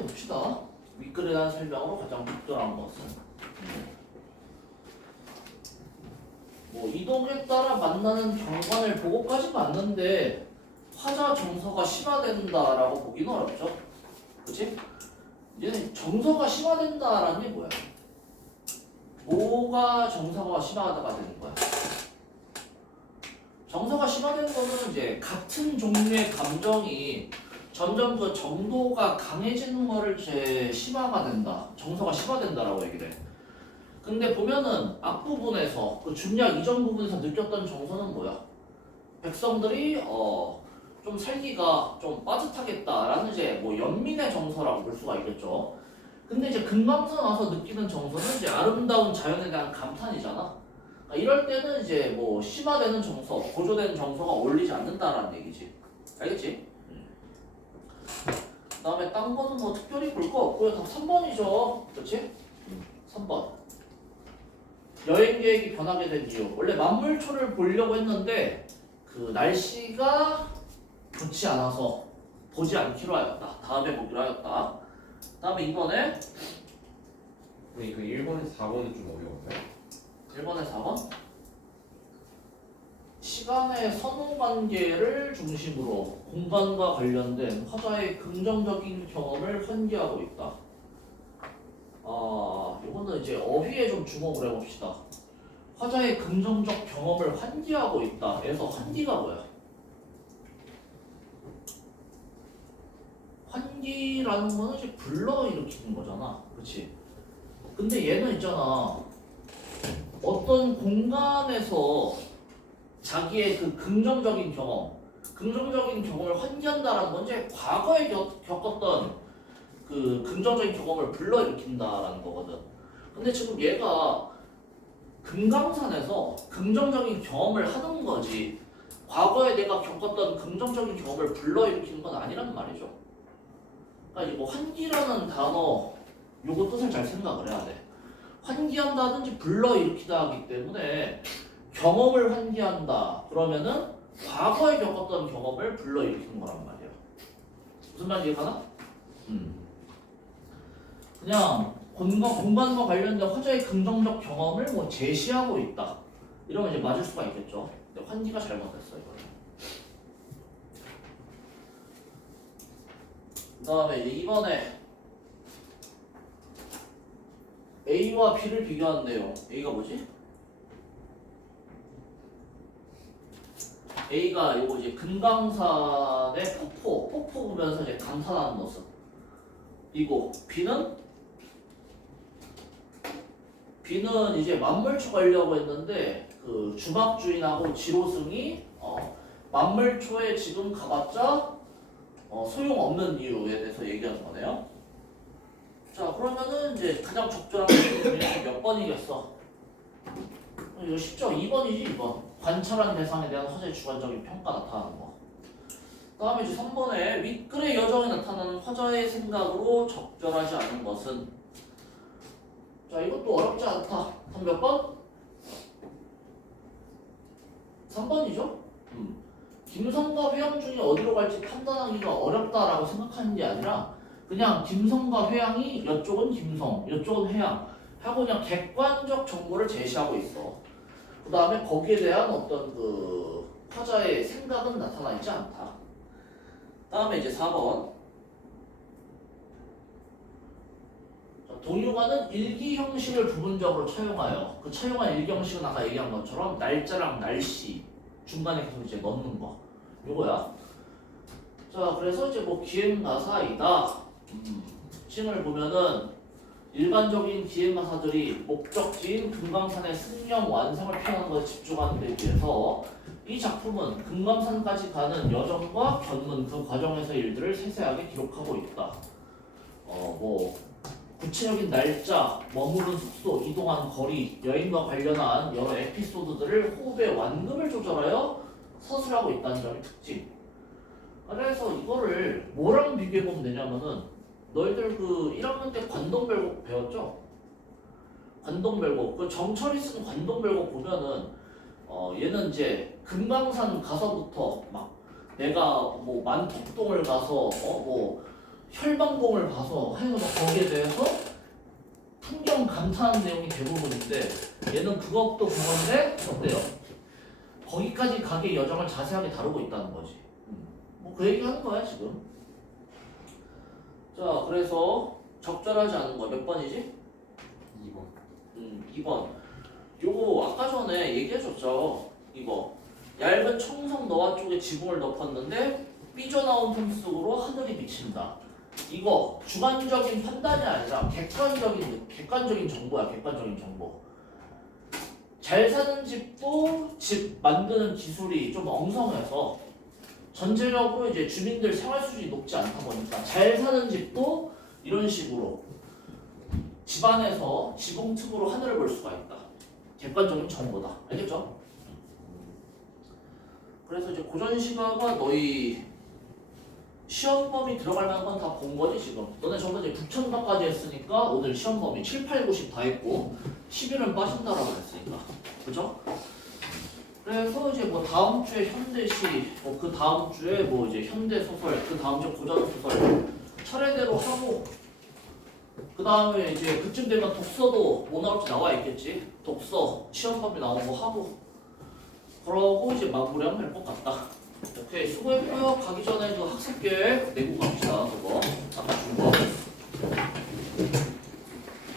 봅시다. 윗글에 대한 설명으로 가장 적절한 것은 뭐 이동에 따라 만나는 경관을 보고까지 봤는데 화자 정서가 심화된다라고 보기는 어렵죠. 그치? 이제 정서가 심화된다라는 게 뭐야? 뭐가 정서가 심화가 되는 거야? 정서가 심화되는 거는 이제 같은 종류의 감정이 점점 그 정도가 강해지는 거를 이제 심화가 된다. 정서가 심화된다라고 얘기를 해. 근데 보면은 앞부분에서 그 중략 이전 부분에서 느꼈던 정서는 뭐야? 백성들이 좀 살기가 좀 빠듯하겠다라는 이제 뭐 연민의 정서라고 볼 수가 있겠죠. 근데 이제 금강산 와서 느끼는 정서는 이제 아름다운 자연에 대한 감탄이잖아. 그러니까 이럴 때는 이제 뭐 심화되는 정서, 고조되는 정서가 어울리지 않는다라는 얘기지. 알겠지? 그 다음에 딴 거는 뭐 특별히 볼 거 없고요. 다 3번이죠. 그렇지? 3번. 여행 계획이 변하게 된 이유. 원래 만물초를 보려고 했는데 그 날씨가 좋지 않아서 보지 않기로 하였다. 다음에 보기로 하였다. 다음에 이번에 근데 그 1번에서 4번은 좀 어려워요. 1번에 4번. 시간의 선호관계를 중심으로 공간과 관련된 화자의 긍정적인 경험을 환기하고 있다. 이거는 이제 어휘에 좀 주목을 해봅시다. 화자의 긍정적 경험을 환기하고 있다. 그래서 환기가 뭐야? 환기라는 거는 이제 불러일으키는 거잖아. 그치? 근데 얘는 있잖아. 어떤 공간에서 자기의 그 긍정적인 경험을 환기한다라는 건 이제 과거에 겪었던 그 긍정적인 경험을 불러일으킨다라는 거거든. 근데 지금 얘가 금강산에서 긍정적인 경험을 하는 거지 과거에 내가 겪었던 긍정적인 경험을 불러일으키는 건 아니란 말이죠. 그러니까 이거 환기라는 단어 요거 뜻을 잘 생각을 해야 돼. 환기한다든지 불러일으키다 하기 때문에 경험을 환기한다 그러면은 과거에 겪었던 경험을 불러일으키는 거란 말이야. 무슨 말인지 이해가나? 그냥 공간과 관련된 화자의 긍정적 경험을 뭐 제시하고 있다 이러면 이제 맞을 수가 있겠죠. 근데 환기가 잘못됐어 이거는. 그 다음에 이제 이번에 A와 B를 비교한 내용. A가 뭐지? A가 요거 이제 금강산의 폭포 보면서 이제 감탄하는 모습. 이고 B는 이제 만물초 가려고 했는데 그 주막주인하고 지로승이 만물초에 지금 가봤자 소용없는 이유에 대해서 얘기하는 거네요. 자 그러면은 이제 가장 적절한 문제 몇 번이겠어? 이거 쉽죠? 2번이지 2번. 관찰한 대상에 대한 화자의 주관적인 평가 나타나는 거. 그 다음에 이제 3번에 윗글의 여정에 나타나는 화자의 생각으로 적절하지 않은 것은. 자 이것도 어렵지 않다. 그럼 몇 번? 3번이죠? 김성과 회양 중에 어디로 갈지 판단하기가 어렵다라고 생각하는 게 아니라 그냥 김성과 회양이 이쪽은 김성, 이쪽은 회양 하고 그냥 객관적 정보를 제시하고 있어. 그 다음에 거기에 대한 어떤 그 화자의 생각은 나타나 있지 않다. 다음에 이제 4번. 동요가는 일기 형식을 부분적으로 차용하여 그 차용한 일기 형식은 아까 얘기한 것처럼 날짜랑 날씨 중간에 계속 이제 넣는 거 요거야. 자 그래서 이제 뭐 기행가사이다. 특징을 보면은 일반적인 기행가사들이 목적지인 금강산의 승령 완성을 표현하는 것에 집중하는 데 비해서 이 작품은 금강산까지 가는 여정과 견문 그 과정에서의 일들을 세세하게 기록하고 있다. 뭐 구체적인 날짜, 머무른 숙소, 이동한 거리, 여행과 관련한 여러 에피소드들을 호흡의 완급을 조절하여 서술하고 있다는 점이 특징. 그래서 이거를 뭐랑 비교해보면 되냐면은 너희들 그 1학년 때 관동별곡 배웠죠? 관동별곡. 그 정철이 쓴 관동별곡 보면은 얘는 이제 금강산 가서부터 막 내가 뭐 만턱동을 가서 뭐 혈방봉을 봐서 해서 막 거기에 대해서 풍경 감탄하는 내용이 대부분인데 얘는 그것도 그건데 어때요? 거기까지 가게 여정을 자세하게 다루고 있다는 거지. 뭐 그 얘기 하는 거야 지금. 자 그래서 적절하지 않은 거 몇 번이지? 2번. 2번. 요거 아까 전에 얘기해줬죠. 이거 얇은 청성 너와 쪽에 지붕을 덮었는데 삐져나온 틈 속으로 하늘이 비친다. 이거 주관적인 판단이 아니라 객관적인 정보야. 객관적인 정보. 잘 사는 집도 집 만드는 기술이 좀 엉성해서 전체적으로 이제 주민들 생활 수준이 높지 않다 보니까 잘 사는 집도 이런 식으로 집안에서 지붕 틈으로 하늘을 볼 수가 있다. 객관적인 정보다. 알겠죠? 그래서 이제 고전 시가가 너희 시험 범위 들어갈 만한 건 다 본 거지 지금. 너네 저번에 북천과까지 했으니까 오늘 시험 범위 7, 8, 9, 10 다 했고 11은 빠진다라고 했으니까. 그죠? 그래서 이제 뭐 다음 주에 현대시, 뭐 그 다음 주에 뭐 이제 현대 소설, 그 다음 주 고전 소설 차례대로 하고 그 다음에 이제 그쯤 되면 독서도 뭐 나올지 나와 있겠지. 독서 시험 범위 나온 거 하고 그러고 이제 마무리하면 될 것 같다. 오케이 수고했고요. 가기 전에 그 학습계획 내고 갑시다. 그거 아까 준 거.